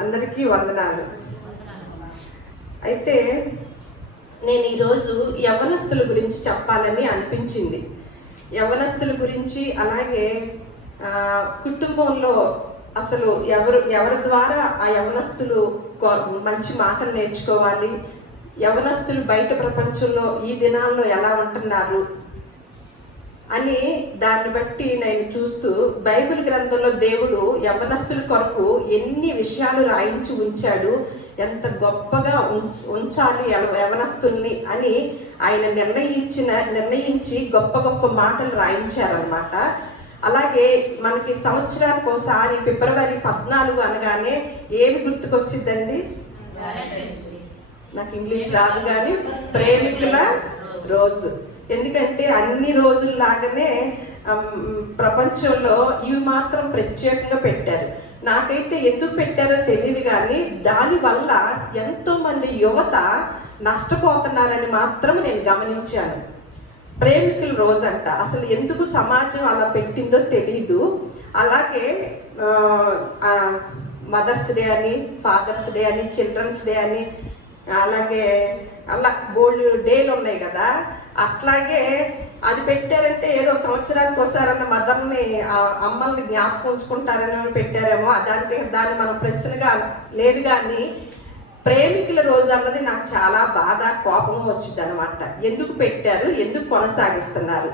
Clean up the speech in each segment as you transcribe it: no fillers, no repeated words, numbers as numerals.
అందరికీ వందనాలు. అయితే నేను ఈరోజు యవ్వనస్తుల గురించి చెప్పాలని అనిపించింది. యవ్వనస్తుల గురించి, అలాగే కుటుంబంలో అసలు ఎవరి ద్వారా ఆ యవ్వనస్తులు మంచి మాటలు నేర్చుకోవాలి, యవ్వనస్తులు బయట ప్రపంచంలో ఈ దినాల్లో ఎలా ఉంటున్నారు అని దాన్ని బట్టి నేను చూస్తూ బైబిల్ గ్రంథంలో దేవుడు యవ్వనస్తుల కొరకు ఎన్ని విషయాలు రాయించి ఉంచాడు, ఎంత గొప్పగా ఉంచాలి యవ్వనస్తుల్ని అని ఆయన నిర్ణయించి గొప్ప గొప్ప మాటలు రాయించారనమాట. అలాగే మనకి సంవత్సరానికి ఒకసారి ఫిబ్రవరి 14 అనగానే ఏమి గుర్తుకొచ్చిద్దండి? నాకు ఇంగ్లీష్ రాదు కానీ ప్రేమికుల రోజు. ఎందుకంటే అన్ని రోజుల్లాగానే ప్రపంచంలో ఇవి మాత్రం ప్రత్యేకంగా పెట్టారు. నాకైతే ఎందుకు పెట్టారో తెలియదు, కానీ దానివల్ల ఎంతో మంది యువత నష్టపోతున్నారని మాత్రం నేను గమనించాను. ప్రేమికుల రోజు అంట, అసలు ఎందుకు సమాజం అలా పెట్టిందో తెలీదు. అలాగే మదర్స్ డే అని, ఫాదర్స్ డే అని, చిల్డ్రన్స్ డే అని, అలాగే అలా బోల్డ్ డేలు ఉన్నాయి కదా, అట్లాగే అది పెట్టారంటే ఏదో సంవత్సరానికి ఒకసారన్న మదర్ని, అమ్మల్ని జ్ఞాపకం ఉంచుకుంటారని పెట్టారేమో. దాన్ని మనం ప్రశ్నగా లేదు, కానీ ప్రేమికుల రోజు అన్నది నాకు చాలా బాధ, కోపం వచ్చింది అనమాట. ఎందుకు పెట్టారు, ఎందుకు కొనసాగిస్తున్నారు?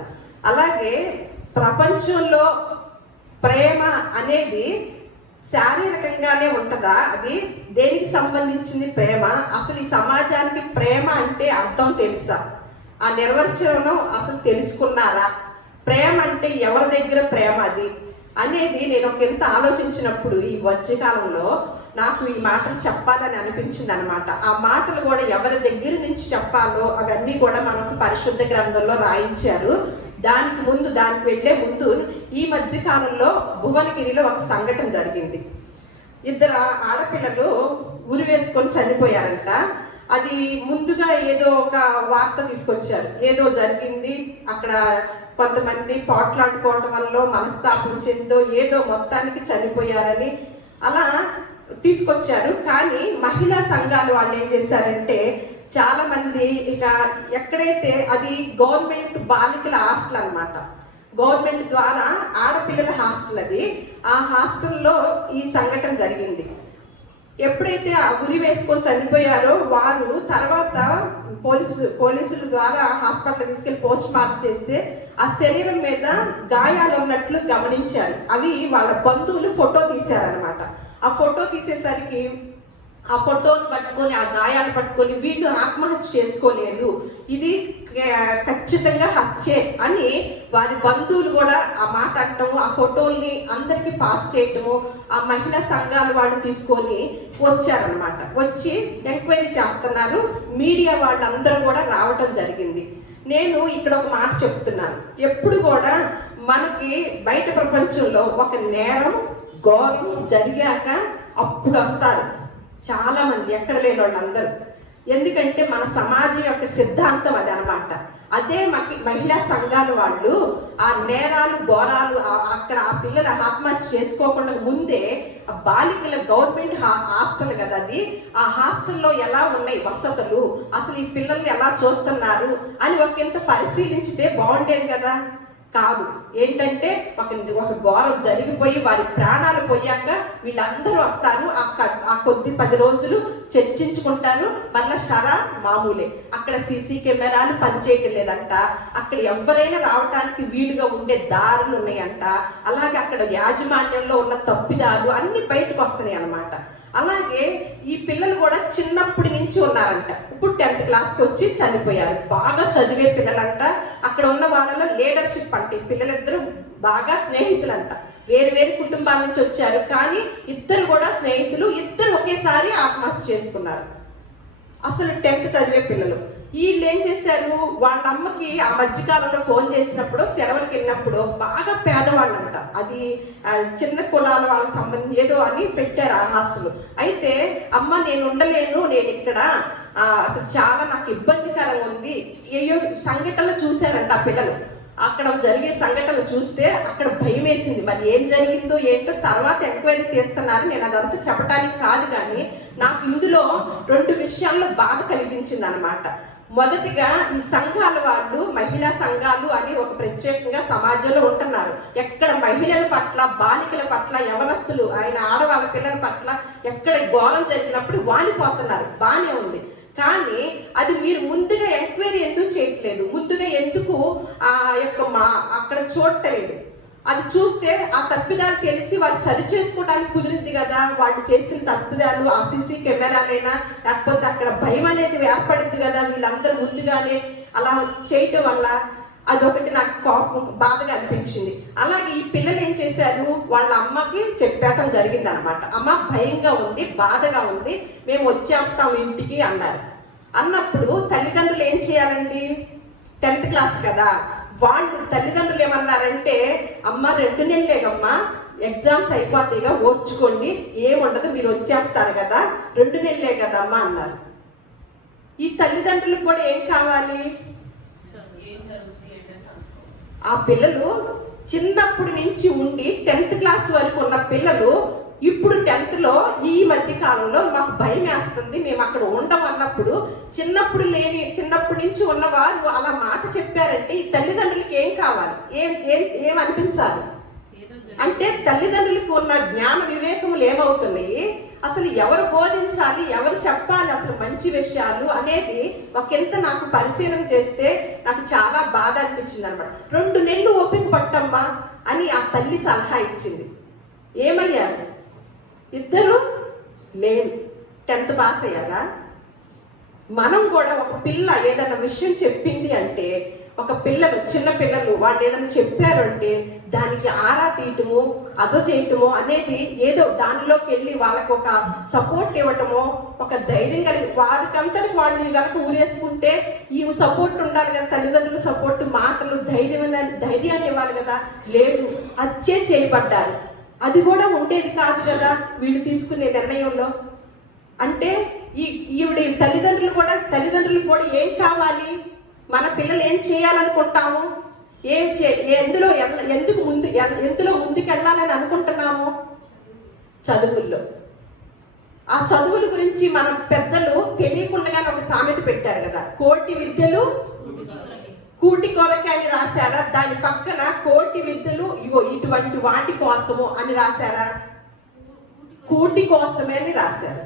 అలాగే ప్రపంచంలో ప్రేమ అనేది శారీరకంగానే ఉంటుందా? అది దేనికి సంబంధించింది ప్రేమ? అసలు ఈ సమాజానికి ప్రేమ అంటే అర్థం తెలుసా? ఆ నిర్వచనం అసలు తెలుసుకున్నారా? ప్రేమ అంటే ఎవరి దగ్గర ప్రేమ అది అనేది నేను ఎంత ఆలోచించినప్పుడు ఈ మధ్యకాలంలో నాకు ఈ మాటలు చెప్పాలని అనిపించింది అనమాట. ఆ మాటలు కూడా ఎవరి దగ్గర నుంచి చెప్పాలో అవన్నీ కూడా మనకు పరిశుద్ధ గ్రంథంలో రాయించారు. దానికి వెళ్ళే ముందు ఈ మధ్యకాలంలో భువనగిరిలో ఒక సంఘటన జరిగింది. 2 ఆడపిల్లలు ఉరి వేసుకొని చనిపోయారంట. అది ముందుగా ఏదో ఒక వార్త తీసుకొచ్చారు, ఏదో జరిగింది అక్కడ, కొంతమంది పోట్లాడుకోవడం వల్ల మనస్తాపం చెందో ఏదో మొత్తానికి చనిపోయారని అలా తీసుకొచ్చారు. కానీ మహిళా సంఘాలు వాళ్ళు ఏం చేశారంటే, చాలా మంది ఇక ఎక్కడైతే అది గవర్నమెంట్ బాలికల హాస్టల్ అనమాట, గవర్నమెంట్ ద్వారా ఆడపిల్లల హాస్టల్ అది, ఆ హాస్టల్లో ఈ సంఘటన జరిగింది. ఎప్పుడైతే ఆ ఉరి వేసుకొని చనిపోయారో వారు తర్వాత పోలీసుల ద్వారా హాస్పిటల్ తీసుకెళ్లి పోస్ట్ మార్టం చేస్తే ఆ శరీరం మీద గాయాలు ఉన్నట్లు గమనించారు. అవి వాళ్ళ బంధువులు ఫోటో తీశారనమాట. ఆ ఫోటో తీసేసరికి ఆ ఫోటోను పట్టుకొని, ఆ గాయాలు పట్టుకొని వీళ్ళు ఆత్మహత్య చేసుకోలేదు, ఇది ఖచ్చితంగా హత్యే అని వారి బంధువులు కూడా ఆ మాట అంటము, ఆ ఫోటోల్ని అందరికీ పాస్ చేయటము, ఆ మహిళా సంఘాల వాళ్ళు తీసుకొని వచ్చారనమాట. వచ్చి ఎంక్వైరీ చేస్తున్నారు. మీడియా వాళ్ళందరూ కూడా రావటం జరిగింది. నేను ఇక్కడ ఒక మాట చెప్తున్నాను, ఎప్పుడు కూడా మనకి బయట ప్రపంచంలో ఒక నేరం ఘోరం జరిగాక అప్పుడు వస్తారు చాలా మంది, ఎక్కడ లేని వాళ్ళందరూ. ఎందుకంటే మన సమాజం యొక్క సిద్ధాంతం అది అనమాట. అదే మహిళా సంఘాల వాళ్ళు ఆ నేరాలు ఘోరాలు అక్కడ ఆ పిల్లలు ఆత్మహత్య చేసుకోకుండా ముందే ఆ బాలికల గవర్నమెంట్ హాస్టల్ కదా అది, ఆ హాస్టల్లో ఎలా ఉన్నాయి వసతులు, అసలు ఈ పిల్లల్ని ఎలా చూస్తున్నారు అని ఒకంత పరిశీలించితే బాగుండేది కదా. కాదు, ఏంటంటే ఒక ఘోరం జరిగిపోయి వారి ప్రాణాలు పోయాక వీళ్ళందరూ వస్తారు, ఆ కొద్ది 10 రోజులు చర్చించుకుంటారు, మళ్ళా మామూలే. అక్కడ సీసీ కెమెరాలు పనిచేయటం లేదంట, అక్కడ ఎవరైనా రావటానికి వీలుగా ఉండే దారులు ఉన్నాయంట, అలాగే అక్కడ యాజమాన్యంలో ఉన్న తప్పిదాలు అన్ని బయటకు వస్తున్నాయి అన్నమాట. అలాగే ఈ పిల్లలు కూడా చిన్నప్పటి నుంచి ఉన్నారంట. ఇప్పుడు 10th క్లాస్కి వచ్చి చనిపోయారు. బాగా చదివే పిల్లలంట. అక్కడ ఉన్న వాళ్ళలో లీడర్షిప్ అంటే పిల్లలిద్దరూ బాగా స్నేహితులంట. వేరు కుటుంబాల నుంచి వచ్చారు, కానీ ఇద్దరు కూడా స్నేహితులు, ఇద్దరు ఒకేసారి ఆత్మహత్య చేసుకున్నారు. అసలు 10th చదివే పిల్లలు. వీళ్ళు ఏం చేశారు, వాళ్ళ అమ్మకి ఆ మధ్యకాలంలో ఫోన్ చేసినప్పుడు, సెలవులకు వెళ్ళినప్పుడు, బాగా పేదవాళ్ళు అనమాట, అది చిన్న కులాల వాళ్ళకి సంబంధించి ఏదో అని పెట్టారు ఆ హాస్టల్. అయితే అమ్మ నేను ఉండలేను, నేను ఇక్కడ అసలు చాలా నాకు ఇబ్బందికరంగా ఉంది, ఏయో సంఘటనలు చూశారంట ఆ పిల్లలు. అక్కడ జరిగే సంఘటన చూస్తే అక్కడ భయం వేసింది. మరి ఏం జరిగిందో ఏంటో తర్వాత ఎంక్వైరీ తీస్తున్నారు. నేను అదంతా చెప్పడానికి కాదు, కానీ నాకు ఇందులో 2 విషయాల్లో బాధ కలిగించింది అనమాట. మొదటిగా ఈ సంఘాల వాళ్ళు, మహిళా సంఘాలు అని ఒక ప్రత్యేకంగా సమాజంలో ఉంటున్నారు. ఎక్కడ మహిళల పట్ల, బాలికల పట్ల, యవనస్తులు ఆడవాళ్ళ పిల్లల పట్ల ఎక్కడ ఘోరం జరిగినప్పుడు వాలిపోతున్నారు. బాగానే ఉంది, కానీ అది మీరు ముందుగా ఎంక్వైరీ ఎందుకు చేయట్లేదు? ముందుగా ఎందుకు అక్కడ చూడలేదు? అది చూస్తే ఆ తప్పిదాలు తెలిసి వాళ్ళు సరి చేసుకోవడానికి కుదిరింది కదా. వాళ్ళు చేసిన తప్పిదాలు ఆ సీసీ కెమెరాలైనా, లేకపోతే అక్కడ భయం అనేది ఏర్పడింది కదా. వీళ్ళందరూ ముందుగానే అలా చేయటం వల్ల అదొకటి నాకు కోపం, బాధగా అనిపించింది. అలాగే ఈ పిల్లలు ఏం చేశారు, వాళ్ళ అమ్మకి చెప్పడం జరిగింది అనమాట. అమ్మ భయంగా ఉంది, బాధగా ఉంది, మేము వచ్చేస్తాం ఇంటికి అన్నారు. అన్నప్పుడు తల్లిదండ్రులు ఏం చేయాలండి? 10th క్లాస్ కదా. వాళ్ళు తల్లిదండ్రులు ఏమన్నారంటే, అమ్మ 2 నెలలేగమ్మా, ఎగ్జామ్స్ అయిపోతాయిగా, ఓర్చుకోండి, ఏముండదు, మీరు వచ్చేస్తారు కదా, 2 నెలలే కదమ్మా అన్నారు. ఈ తల్లిదండ్రులకు కూడా ఏం కావాలి? ఆ పిల్లలు చిన్నప్పటి నుంచి ఉండి 10th క్లాస్ వరకు ఉన్న పిల్లలు ఇప్పుడు 10th లో ఈ మధ్య కాలంలో మాకు భయం వేస్తుంది, మేము అక్కడ ఉండమన్నప్పుడు చిన్నప్పటి నుంచి ఉన్నవారు అలా మాట చెప్పారంటే ఈ తల్లిదండ్రులకి ఏం కావాలి? ఏం అనిపించాలి? అంటే తల్లిదండ్రులకు ఉన్న జ్ఞాన వివేకములు ఏమవుతున్నాయి? అసలు ఎవరు బోధించాలి, ఎవరు చెప్పాలి అసలు మంచి విషయాలు అనేది ఒకంత నాకు పరిశీలన చేస్తే నాకు చాలా బాధ అనిపించింది అనమాట. 2 నెలలు ఓపిక పట్టమ్మా అని ఆ తల్లి సలహా ఇచ్చింది. ఏమయ్యారు? ఇద్దరు లేరు, 10th పాస్ అయ్యారా? మనం కూడా ఒక పిల్ల ఏదైనా విషయం చెప్పింది అంటే, ఒక చిన్న పిల్లలు వాళ్ళు ఏదైనా చెప్పారు అంటే దానికి ఆరా తీయటము, చేయటము అనేది ఏదో దానిలోకి వెళ్ళి వాళ్ళకు ఒక సపోర్ట్ ఇవ్వటము, ఒక ధైర్యం కలిగి వారికంతటి వాళ్ళు కనుక ఊరేసుకుంటే ఈ సపోర్ట్ ఉండాలి కదా, తల్లిదండ్రుల సపోర్ట్, మాటలు, ధైర్యాన్ని ఇవ్వాలి కదా. లేదు, అచ్చే చేయబడ్డారు. అది కూడా ఉండేది కాదు కదా వీళ్ళు తీసుకునే నిర్ణయంలో. అంటే ఈవిడ తల్లిదండ్రులకు కూడా ఏం కావాలి? మన పిల్లలు ఏం చేయాలనుకుంటాము, ఎందులో ముందుకు వెళ్ళాలని అనుకుంటున్నాము? చదువుల్లో. ఆ చదువుల గురించి మన పెద్దలు తెలియకుండానే ఒక సామెత పెట్టారు కదా, కోటి విద్యలు కూటి కొరకే అని రాశారా? దాని పక్కన కోటి విద్యలు ఇటువంటి వాటి కోసము అని రాశారా? కూటి కోసమే అని రాశారు.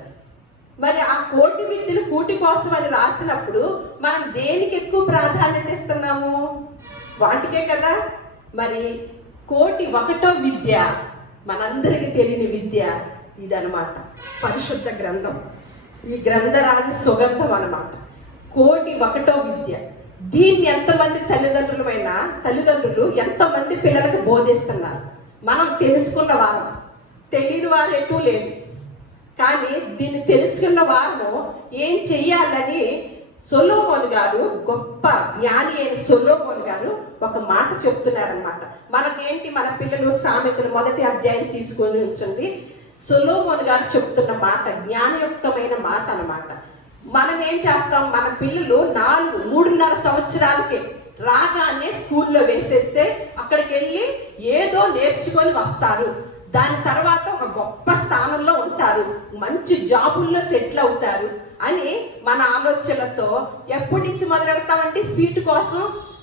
మరి ఆ కోటి విద్యలు కూటి కోసం అని రాసినప్పుడు మనం దేనికి ఎక్కువ ప్రాధాన్యత ఇస్తున్నాము? వాటికే కదా. మరి కోటి 1వ విద్య, మనందరికి తెలియని విద్య ఇదనమాట, పరిశుద్ధ గ్రంథం. ఈ గ్రంథరాజు సుగంధం అనమాట. కోటి 1వ విద్య. దీన్ని ఎంతమంది తల్లిదండ్రులు ఎంతమంది పిల్లలకు బోధిస్తున్నారు? మనం తెలుసుకున్న వారు, తెలియని వారు ఎటూ లేదు. కానీ దీన్ని తెలుసుకున్న వారు ఏం చెయ్యాలని సొలొమోను గారు, గొప్ప జ్ఞాని అయిన సొలొమోను గారు ఒక మాట చెప్తున్నారనమాట. మనకేంటి, మన పిల్లలు సామెతలు 1వ అధ్యాయం తీసుకొని ఉంచండి. సొలొమోను గారు చెప్తున్న మాట జ్ఞానయుక్తమైన మాట అనమాట. మనం ఏం చేస్తాం, మన పిల్లలు 3.5 సంవత్సరాలకే రాగానే స్కూల్లో వేసేస్తే అక్కడికి వెళ్ళి ఏదో నేర్చుకొని వస్తారు. దాని తర్వాత ఒక గొప్ప స్థానంలో ఉంటారు, మంచి జాబుల్లో సెటిల్ అవుతారు అని మన ఆలోచనలతో ఎప్పటి నుంచి మొదలెడతామంటే సీటు కోసం.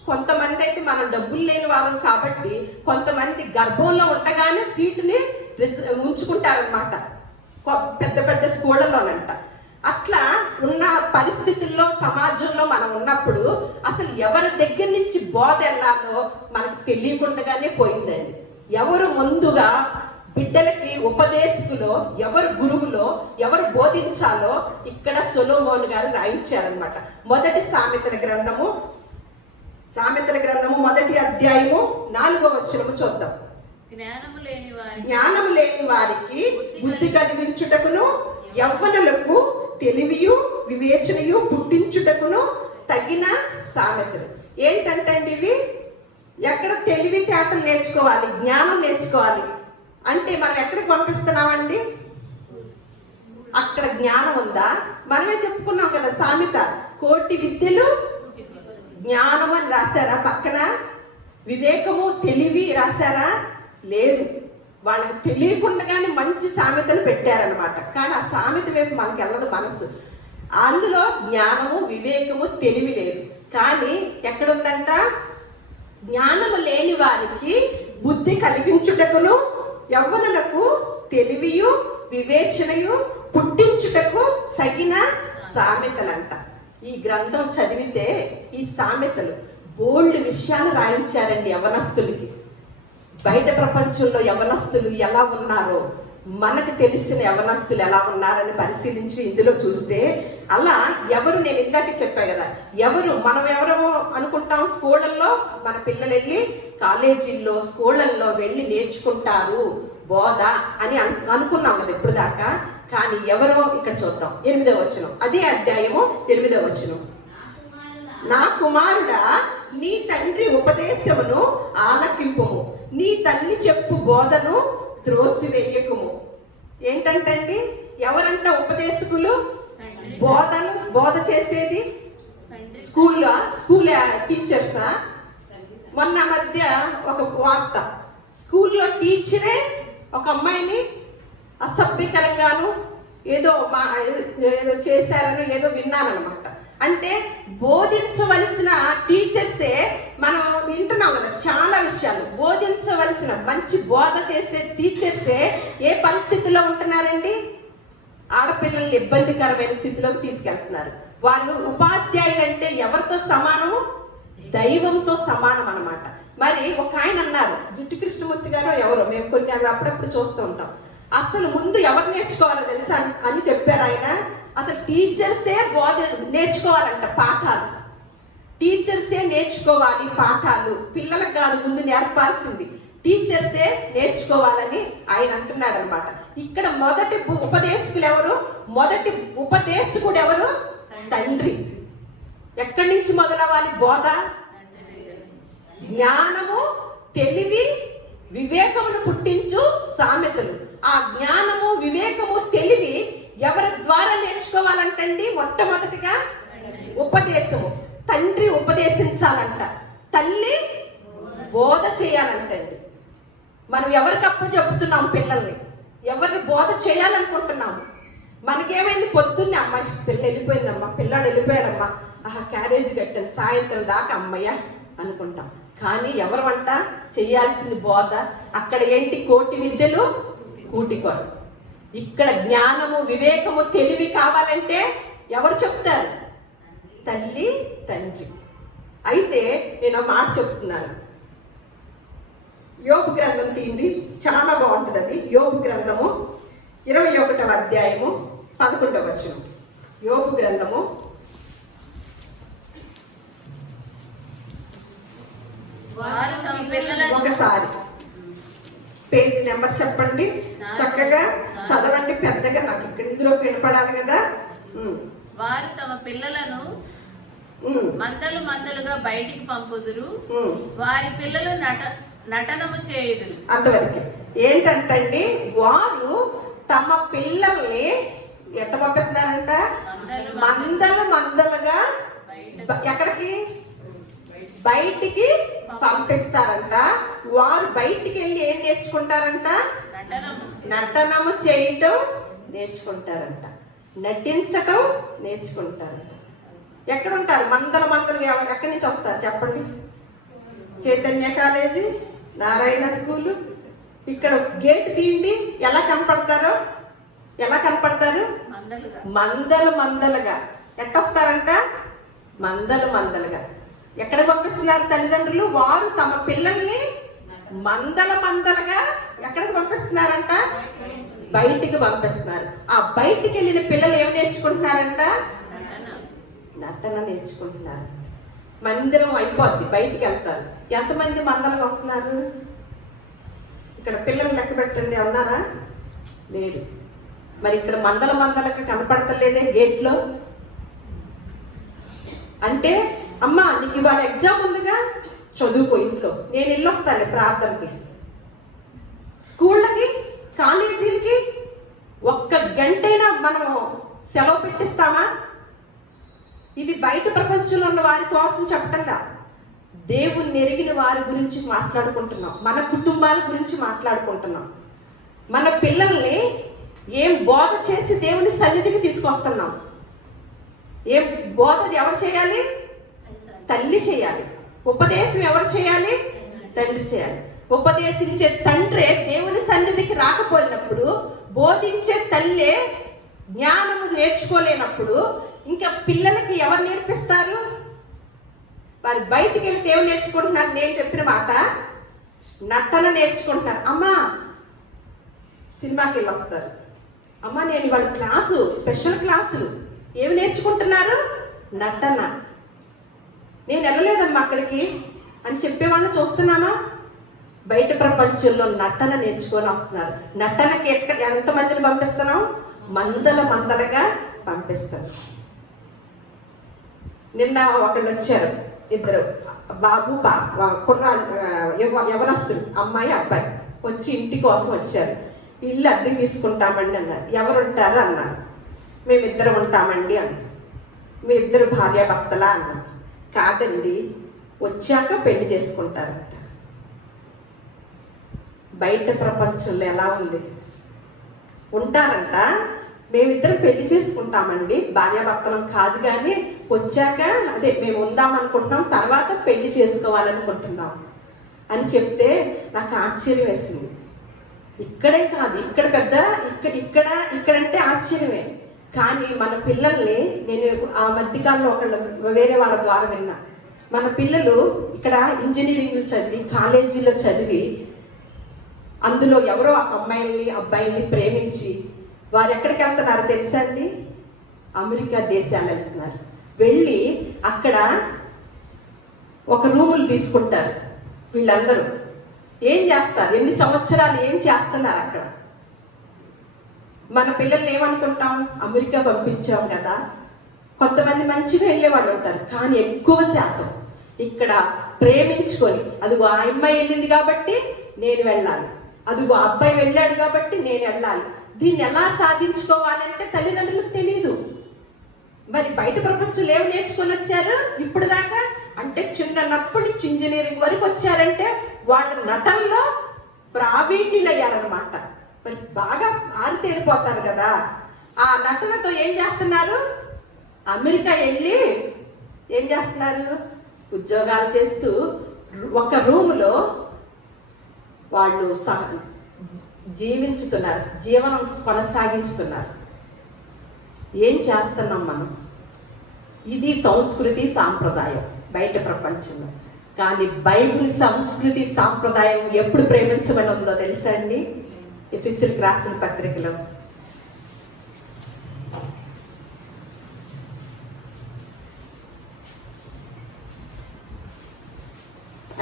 కొంతమంది అయితే మనం డబ్బులు లేని వారం కాబట్టి కొంతమంది గర్భంలో ఉండగానే సీటుని ఉంచుకుంటారనమాట పెద్ద స్కూళ్ళలోనంట. అట్లా ఉన్న పరిస్థితుల్లో సమాజంలో మనం ఉన్నప్పుడు అసలు ఎవరి దగ్గర నుంచి బోధ వెళ్ళాలో మనకు తెలియకుండానే పోయిందండి. ఎవరు ముందుగా బిడ్డలకి ఉపదేశకులో, ఎవరు గురువులో, ఎవరు బోధించాలో ఇక్కడ సొలొమోను గారు రాయించారనమాట. మొదటి సామెతల గ్రంథము 1వ అధ్యాయము 4వ వచనము చూద్దాం. జ్ఞానము లేని వారికి బుద్ధి కలిగించుటకును, యవ్వనులకు తెలివియు వివేచనయు పుట్టించుటకును తగిన సామెతలు. ఏంటంటే ఇవి ఎక్కడ తెలివి తేటలు నేర్చుకోవాలి, జ్ఞానం నేర్చుకోవాలి అంటే మనం ఎక్కడికి పంపిస్తున్నామండి? అక్కడ జ్ఞానం ఉందా? మనమే చెప్పుకున్నాం కదా సామెత, కోటి విద్యలు జ్ఞానం అని రాశారా పక్కన? వివేకము తెలివి రాశారా? లేదు. వాళ్ళకి తెలియకుండానే మంచి సామెతలు పెట్టారనమాట. కానీ ఆ సామెత వైపు మనకి వెళ్ళదు మనసు. అందులో జ్ఞానము, వివేకము, తెలివి లేదు. కానీ ఎక్కడుందంట? జ్ఞానము లేని వారికి బుద్ధి కలిగించుటకును యవ్వనులకు తెలివియు వివేచనయు పుట్టించుటకు తగిన సామెతలంట. ఈ గ్రంథం చదివితే ఈ సామెతలు బోల్డ్ విషయాలు రాయించారండి యవనస్తులకి. బయట ప్రపంచంలో యవనస్తులు ఎలా ఉన్నారో, మనకు తెలిసిన యవనస్తులు ఎలా ఉన్నారని పరిశీలించి ఇందులో చూస్తే అలా ఎవరు, నేను ఇందాక చెప్పా కదా, మనం ఎవరో అనుకుంటాం. స్కూళ్ళల్లో మన పిల్లలు వెళ్ళి కాలేజీల్లో స్కూళ్ళల్లో వెళ్ళి నేర్చుకుంటారు బోధ అని అనుకున్నాం కదా ఇప్పుడు దాకా. కానీ ఎవరో ఇక్కడ చూద్దాం, 8వ వచనం, అదే అధ్యాయము 8వ వచనం. నా కుమారుడా, నీ తండ్రి ఉపదేశమును ఆలకింపుము, నీ తల్లి చెప్పు బోధను త్రోసివేయకుము. ఏంటంటండి? ఎవరంట ఉపదేశకులు? బోధ చేసేది స్కూల్ టీచర్సా? మొన్న మధ్య ఒక వార్త, స్కూల్లో టీచరే ఒక అమ్మాయిని అసభ్యకరంగాను ఏదో చేశారని ఏదో విన్నానమాట. అంటే బోధించవలసిన టీచర్సే, మనం వింటున్నాం కదా చాలా విషయాలు, బోధించవలసిన మంచి బోధ చేసే టీచర్సే ఏ పరిస్థితిలో ఉంటున్నారండి? ఆడపిల్లల్ని ఇబ్బందికరమైన స్థితిలోకి తీసుకెళ్తున్నారు. వాళ్ళు ఉపాధ్యాయులు అంటే ఎవరితో సమానము? దైవంతో సమానం అన్నమాట. మరి ఒక ఆయన అన్నారు, జుట్టు కృష్ణమూర్తి గారు ఎవరో, మేము కొన్ని అప్పుడప్పుడు చూస్తూ ఉంటాం. అసలు ముందు ఎవరు నేర్చుకోవాలో తెలుసా అని చెప్పారు ఆయన. అసలు టీచర్సే నేర్చుకోవాలంట పాఠాలు. టీచర్సే నేర్చుకోవాలి పాఠాలు, పిల్లలకు కాదు ముందు నేర్పాల్సింది, టీచర్సే నేర్చుకోవాలని ఆయన అంటున్నాడు అనమాట. ఇక్కడ మొదటి ఉపదేశకులు ఎవరు? మొదటి ఉపదేశకుడు ఎవరు? తండ్రి. ఎక్కడి నుంచి మొదలవ్వాలి బోధ? జ్ఞానము, తెలివి, వివేకమును పుట్టించు సామెతలు. ఆ జ్ఞానము, వివేకము, తెలివి ఎవరి ద్వారా నేర్చుకోవాలంటండి? మొట్టమొదటిగా ఉపదేశము. తండ్రి ఉపదేశించాలంట, తల్లి బోధ చేయాలంటండి. మనం ఎవరికి అప్పచెప్పుతున్నాం పిల్లల్ని? ఎవరిని బోధ చేయాలనుకుంటున్నాము? మనకేమైంది? పొద్దున్నే అమ్మాయి పిల్ల వెళ్ళిపోయిందమ్మా, పిల్లాడు వెళ్ళిపోయాడమ్మా, క్యారేజీ కట్టండి, సాయంత్రం దాకా అమ్మయ్య అనుకుంటాం. కానీ ఎవరు వంట చేయాల్సింది బోధ. అక్కడ ఏంటి? కోటి విద్యలు కూటికొర. ఇక్కడ జ్ఞానము, వివేకము, తెలివి కావాలంటే ఎవరు చెప్తారు? తల్లి, తండ్రి. అయితే నేను మాట చెప్తున్నాను, యోబు గ్రంథం తీయండి, చాలా బాగుంటుంది అది. యోబు గ్రంథము 21వ అధ్యాయము 11వ వచనం. యోబు గ్రంథము ఒకసారి పేజీ నెంబర్ చెప్పండి, చక్కగా చదవండి పెద్దగా, నాకు ఇక్కడ ఇందులో వినపడాలి కదా. వారు తమ పిల్లలను మందలు మందలుగా బయటికి పంపుదురు, వారి పిల్లలు నటనము చేయుదురు. అంతవరకు ఏంటంటండి? వారు తమ పిల్లల్ని ఎట్ట పంపిస్తున్నారంట? మందలు మందలుగా ఎక్కడికి? బయటికి పంపిస్తారంట. వారు బయటికి వెళ్ళి ఏం నేర్చుకుంటారంట? నటనము చేయటం నేర్చుకుంటారంట, నటించటం నేర్చుకుంటారంట. ఎక్కడుంటారు? మందల మందలుగా ఎక్కడి నుంచి వస్తారు చెప్పండి? Chaitanya college, Narayana school. ఇక్కడ గేట్ తీయండి, ఎలా కనపడతారు? మందలు మందలుగా. ఎట్టొస్తారంట? మందలు మందలుగా. ఎక్కడ పంపిస్తున్నారు తల్లిదండ్రులు? వారు తమ పిల్లల్ని మందల మందలుగా ఎక్కడికి పంపిస్తున్నారంట? బయటికి పంపిస్తున్నారు. ఆ బయటికి వెళ్ళిన పిల్లలు ఏం నేర్చుకుంటున్నారంట? నటన నేర్చుకుంటున్నారు. మందిరం అయిపోద్ది, బయటికి వెళ్తారు. ఎంతమంది మందలకు వస్తున్నారు? ఇక్కడ పిల్లలు లెక్క పెట్టండి, ఉన్నారా? లేదు. మరి ఇక్కడ మందల మందలకు కనపడతలేదే గేట్లో. అంటే అమ్మా నీకు ఇవాళ ఎగ్జామ్ ఉందిగా, చదువుకో ఇంట్లో, నేను వెళ్ళొస్తాను ప్రార్థనకి. స్కూళ్ళకి, కాలేజీలకి ఒక్క గంటైనా మనం సెలవు పెట్టిస్తామా? ఇది బయట ప్రపంచంలో ఉన్న వారి కోసం చెప్పటంలా, దేవుణ్ణి ఎరిగిన వారి గురించి మాట్లాడుకుంటున్నాం, మన కుటుంబాల గురించి మాట్లాడుకుంటున్నాం. మన పిల్లల్ని ఏం బోధ చేసి దేవుని సన్నిధికి తీసుకొస్తున్నాం? ఏం బోధ ఎవరు చేయాలి? తల్లి చేయాలి. ఉపదేశం ఎవరు చేయాలి? తండ్రి చేయాలి. ఉపదేశించే తండ్రే దేవుని సన్నిధికి రాకపోయినప్పుడు, బోధించే తల్లే జ్ఞానము నేర్చుకోలేనప్పుడు ఇంకా పిల్లలకి ఎవరు నేర్పిస్తారు? వారు బయటికి వెళ్ళి దేవుని నేర్చుకుంటున్నారు. నేను చెప్పిన మాట, నటన నేర్చుకుంటున్నారు. అమ్మా సినిమాకి వెళ్ళి వస్తారు, అమ్మ నేను ఇవాళ క్లాసు, స్పెషల్ క్లాసులు. ఏమి నేర్చుకుంటున్నారు? నటన. నేను వెళ్ళలేదమ్మా అక్కడికి అని చెప్పేవాళ్ళని చూస్తున్నామా? బయట ప్రపంచంలో నటన నేర్చుకొని వస్తున్నారు. నటనకి ఎంతమందిని పంపిస్తున్నాం? మందలుగా పంపిస్తాం. నిన్న ఒకళ్ళు వచ్చారు, ఇద్దరు బాబు యవనస్తులు, అమ్మాయి అబ్బాయి వచ్చి ఇంటి కోసం వచ్చారు. ఇల్లు అద్దె తీసుకుంటామండి అన్నారు. ఎవరు ఉంటారు అన్నారు. మేమిద్దరం ఉంటామండి అన్నారు. మీ ఇద్దరు భార్యాభర్తలా అన్నారు. కాదండి, వచ్చాక పెళ్లి చేసుకుంటారంట. బయట ప్రపంచంలో ఎలా ఉంది? ఉంటారంట, మేమిద్దరం పెళ్లి చేసుకుంటామండి, భార్యాభర్తలం కాదు, కానీ వచ్చాక అదే మేము ఉందాం అనుకుంటున్నాం, తర్వాత పెళ్లి చేసుకోవాలనుకుంటున్నాం అని చెప్తే నాకు ఆశ్చర్యం వేసింది. ఇక్కడే కాదు, ఇక్కడ పెద్ద ఇక్కడంటే ఆశ్చర్యమే. కానీ మన పిల్లల్ని నేను ఆ మధ్యకాలంలో ఒకళ్ళు వేరే వాళ్ళ ద్వారా విన్నా. మన పిల్లలు ఇక్కడ ఇంజనీరింగ్లు చదివి, కాలేజీలో చదివి, అందులో ఎవరో ఒక అమ్మాయిల్ని అబ్బాయిల్ని ప్రేమించి వారు ఎక్కడికి వెళ్తున్నారో తెలుసా అండి? అమెరికా దేశాలు వెళ్తున్నారు. వెళ్ళి అక్కడ ఒక రూములు తీసుకుంటారు. వీళ్ళందరూ ఏం చేస్తారు? ఎన్ని సంవత్సరాలు ఏం చేస్తున్నారు అక్కడ? మన పిల్లల్ని ఏమనుకుంటాం? అమెరికా పంపించాం కదా. కొంతమంది మంచిగా వెళ్ళేవాళ్ళు ఉంటారు, కానీ ఎక్కువ శాతం ఇక్కడ ప్రేమించుకొని, అదిగో ఆ అమ్మాయి వెళ్ళింది కాబట్టి నేను వెళ్ళాలి, అదిగో అబ్బాయి వెళ్ళాడు కాబట్టి నేను వెళ్ళాలి. దీన్ని ఎలా సాధించుకోవాలంటే తల్లిదండ్రులకు తెలియదు. మరి బయట ప్రపంచంలో ఏమి నేర్చుకొని వచ్చారు ఇప్పుడు దాకా? అంటే చిన్నప్పటి నుంచి ఇంజనీరింగ్ వరకు వచ్చారంటే వాళ్ళ నటనలో ప్రావీణ్యులయ్యారనమాట. మరి బాగా ఆరితేరిపోతారు కదా. ఆ నటనతో ఏం చేస్తున్నారు? అమెరికా వెళ్ళి ఏం చేస్తున్నారు? ఉద్యోగాలు చేస్తూ ఒక రూములో వాళ్ళు జీవించుతున్నారు, జీవనం కొనసాగించుతున్నారు. ఏం చేస్తున్నాం మనం? ఇది సంస్కృతి సాంప్రదాయం బయట ప్రపంచంలో. కానీ బైబిల్ సంస్కృతి సాంప్రదాయం ఎప్పుడు ప్రేమించమని ఉందో తెలుసా అండి? ఎఫెసీయులకు రాసిన పత్రికలో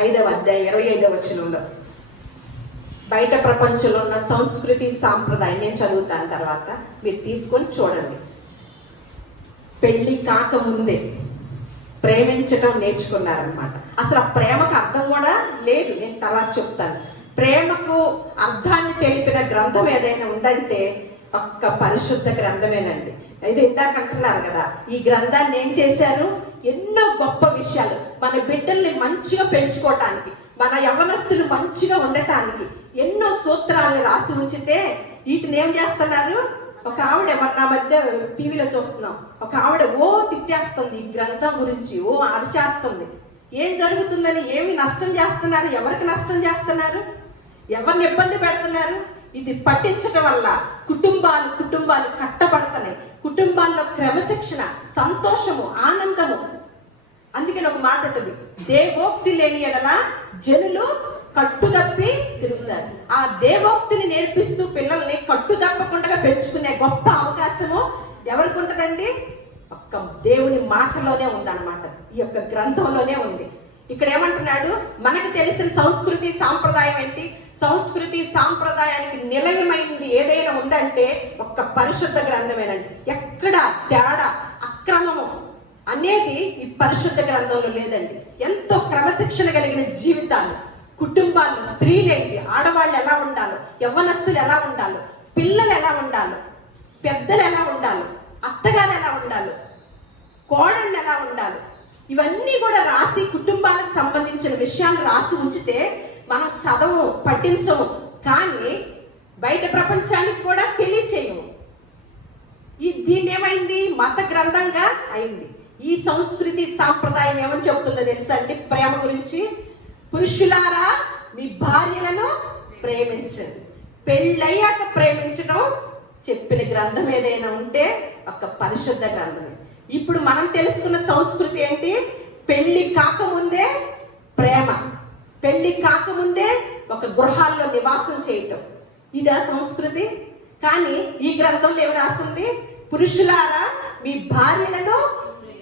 5వ అధ్యాయం 25వ వచనంలో బయట ప్రపంచంలో ఉన్న సంస్కృతి సాంప్రదాయం నేను చదువుతాను, తర్వాత మీరు తీసుకొని చూడండి. పెళ్లి కాకముందే ప్రేమించటం నేర్చుకున్నారనమాట. అసలు ఆ ప్రేమకు అర్థం కూడా లేదు, నేను తర్వాత చెప్తాను. ప్రేమకు అర్థాన్ని తెలిపిన గ్రంథం ఏదైనా ఉందంటే ఒక్క పరిశుద్ధ గ్రంథమేనండి. ఇది ఇందాక అంటున్నారు కదా, ఈ గ్రంథాన్ని ఏం చేశారు? ఎన్నో గొప్ప విషయాలు మన బిడ్డల్ని మంచిగా పెంచుకోవటానికి, మన యవ్వనస్తులు మంచిగా ఉండటానికి ఎన్నో సూత్రాలను రాసి ఉంచితే వీటిని ఏం చేస్తున్నారు? ఒక ఆవిడ మన మధ్య టీవీలో చూస్తున్నాం, ఒక ఆవిడ తిట్టేస్తుంది ఈ గ్రంథం గురించి, అరిచేస్తుంది. ఏం జరుగుతుందని, ఏమి నష్టం చేస్తున్నారు? ఎవరికి నష్టం చేస్తున్నారు? ఎవరిని ఇబ్బంది పెడుతున్నారు? ఇది పట్టించడం వల్ల కుటుంబాలు కట్టబడుతున్నాయి. కుటుంబాల్లో క్రమశిక్షణ, సంతోషము, ఆనందము. అందుకని ఒక మాట ఉంటుంది, దేవోక్తి లేని ఎడల జనులు కట్టుదప్పి తిరుగుతారు. ఆ దేవోక్తిని నేర్పిస్తూ పిల్లల్ని కట్టుదప్పకుండా పెంచుకునే గొప్ప అవకాశము ఎవరికి ఉంటుందండి? ఒక్క దేవుని మాటలోనే ఉందన్నమాట, ఈ యొక్క గ్రంథంలోనే ఉంది. ఇక్కడ ఏమంటున్నాడు? మనకు తెలిసిన సంస్కృతి సాంప్రదాయం ఏంటి? సంస్కృతి సాంప్రదాయానికి నిలయమైంది ఏదైనా ఉందంటే ఒక్క పరిశుద్ధ గ్రంథమేనండి. ఎక్కడ తేడా, అక్రమము అనేది ఈ పరిశుద్ధ గ్రంథంలో లేదండి. ఎంతో క్రమశిక్షణ కలిగిన జీవితాలు, కుటుంబాల్లో స్త్రీలేంటి, ఆడవాళ్ళు ఎలా ఉండాలో, యవ్వనస్తులు ఎలా ఉండాలో, పిల్లలు ఎలా ఉండాలో, పెద్దలు ఎలా ఉండాలో, అత్తగారు ఎలా ఉండాలో, కోడళ్ళు ఎలా ఉండాలో, ఇవన్నీ కూడా రాసి కుటుంబాలకు సంబంధించిన విషయాలు రాసి ఉంచితే మనం చదవము, పఠించము, కానీ బయట ప్రపంచానికి కూడా తెలియచేయము. దీన్ని ఏమైంది? మత గ్రంథంగా అయింది. ఈ సంస్కృతి సాంప్రదాయం ఏమని చెప్తుందో తెలుసా అండి? ప్రేమ గురించి, పురుషులారా మీ భార్యలను ప్రేమించండి. పెళ్ళయ్యాక ప్రేమించడం చెప్పిన గ్రంథం ఏదైనా ఉంటే ఒక పరిశుద్ధ గ్రంథమే. ఇప్పుడు మనం తెలుసుకున్న సంస్కృతి ఏంటి? పెళ్లి కాకముందే ప్రేమ, పెళ్లి కాకముందే ఒక గృహాల్లో నివాసం చేయటం, ఇదా సంస్కృతి? కానీ ఈ గ్రంథంలో ఏమి రాసింది? పురుషులారా మీ భార్యలను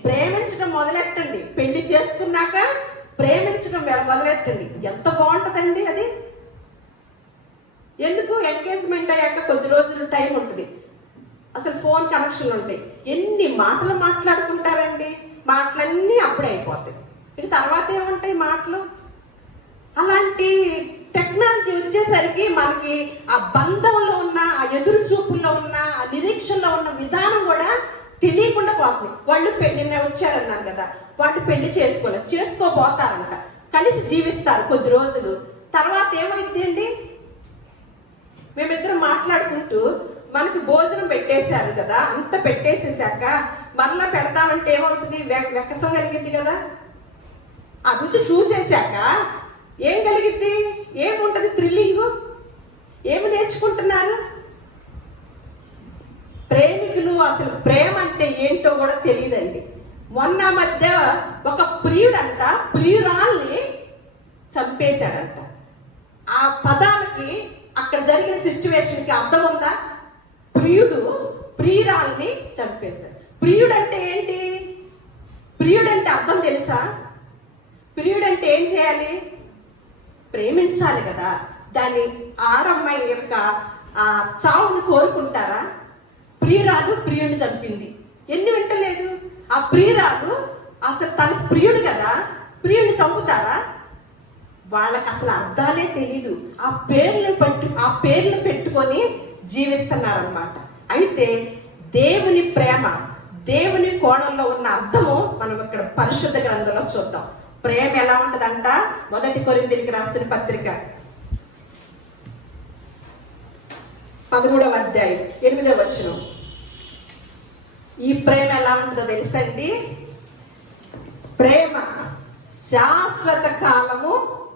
ప్రేమించడం మొదలెట్టండి, పెళ్లి చేసుకున్నాక ప్రేమించడం మొదలెట్టండి. ఎంత బాగుంటుందండి అది. ఎందుకు? ఎంగేజ్మెంట్ అయ్యాక కొద్ది రోజులు టైం ఉంటుంది, అసలు ఫోన్ కనెక్షన్లు ఉంటాయి, ఎన్ని మాటలు మాట్లాడుకుంటారండి, మాటలన్నీ అప్పుడే అయిపోతాయి. ఇక తర్వాత ఏముంటాయి మాటలు? అలాంటి టెక్నాలజీ వచ్చేసరికి మనకి ఆ బంధంలో ఉన్న, ఆ ఎదురు చూపుల్లో ఉన్న, ఆ నిరీక్షణలో ఉన్న విధానం కూడా తెలియకుండా పోతుంది. వాళ్ళు నిన్న వచ్చారన్నారు కదా, వాళ్ళు పెళ్లి చేసుకోబోతారంట, కలిసి జీవిస్తారు కొద్ది రోజులు, తర్వాత ఏమైంది అండి? మేమిద్దరం మాట్లాడుకుంటూ మనకి భోజనం పెట్టేశారు కదా, అంత పెట్టేసేసాక మరలా పెడతామంటే ఏమవుతుంది? వెక్కసం కలిగింది కదా. ఆ రుచి చూసేశాక ఏం కలిగిద్ది? ఏముంటుంది? థ్రిల్లింగ్. ఏమి నేర్చుకుంటున్నారు? ప్రేమికులు అసలు ప్రేమ అంటే ఏంటో కూడా తెలియదండి. మొన్న మధ్య ఒక ప్రియుడంట ప్రియురాల్ని చంపేశాడంట. ఆ పదాలకి, అక్కడ జరిగిన సిచ్యువేషన్కి అర్థం ఉందా? ప్రియుడు ప్రియురాల్ని చంపేశాడు. ప్రియుడంటే ఏంటి? ప్రియుడంటే అర్థం తెలుసా? ప్రియుడంటే ఏం చేయాలి? ప్రేమించాలి కదా. దాన్ని ఆడమ్మాయి యొక్క చావుని కోరుకుంటారా? ప్రియురాలు ప్రియుడిని చంపింది, ఎన్ని వింటలేదు? ఆ ప్రియురాలు అసలు తన ప్రియుడు కదా, ప్రియుడిని చంపుతారా? వాళ్ళకి అసలు అర్థాలే తెలీదు. ఆ పేర్లు పెట్టుకొని జీవిస్తున్నారన్నమాట. అయితే దేవుని ప్రేమ, దేవుని కోణంలో ఉన్న అర్థము మనం ఇక్కడ పరిశుద్ధ గ్రంథంలో చూద్దాం. ప్రేమ ఎలా ఉంటుందంట? 1 కొరింథీయులకు రాసిన పత్రిక 13వ అధ్యాయం 8వ వచనం. ఈ ప్రేమ ఎలా ఉంటుందో తెలుసండి? ప్రేమ శాశ్వత కాలము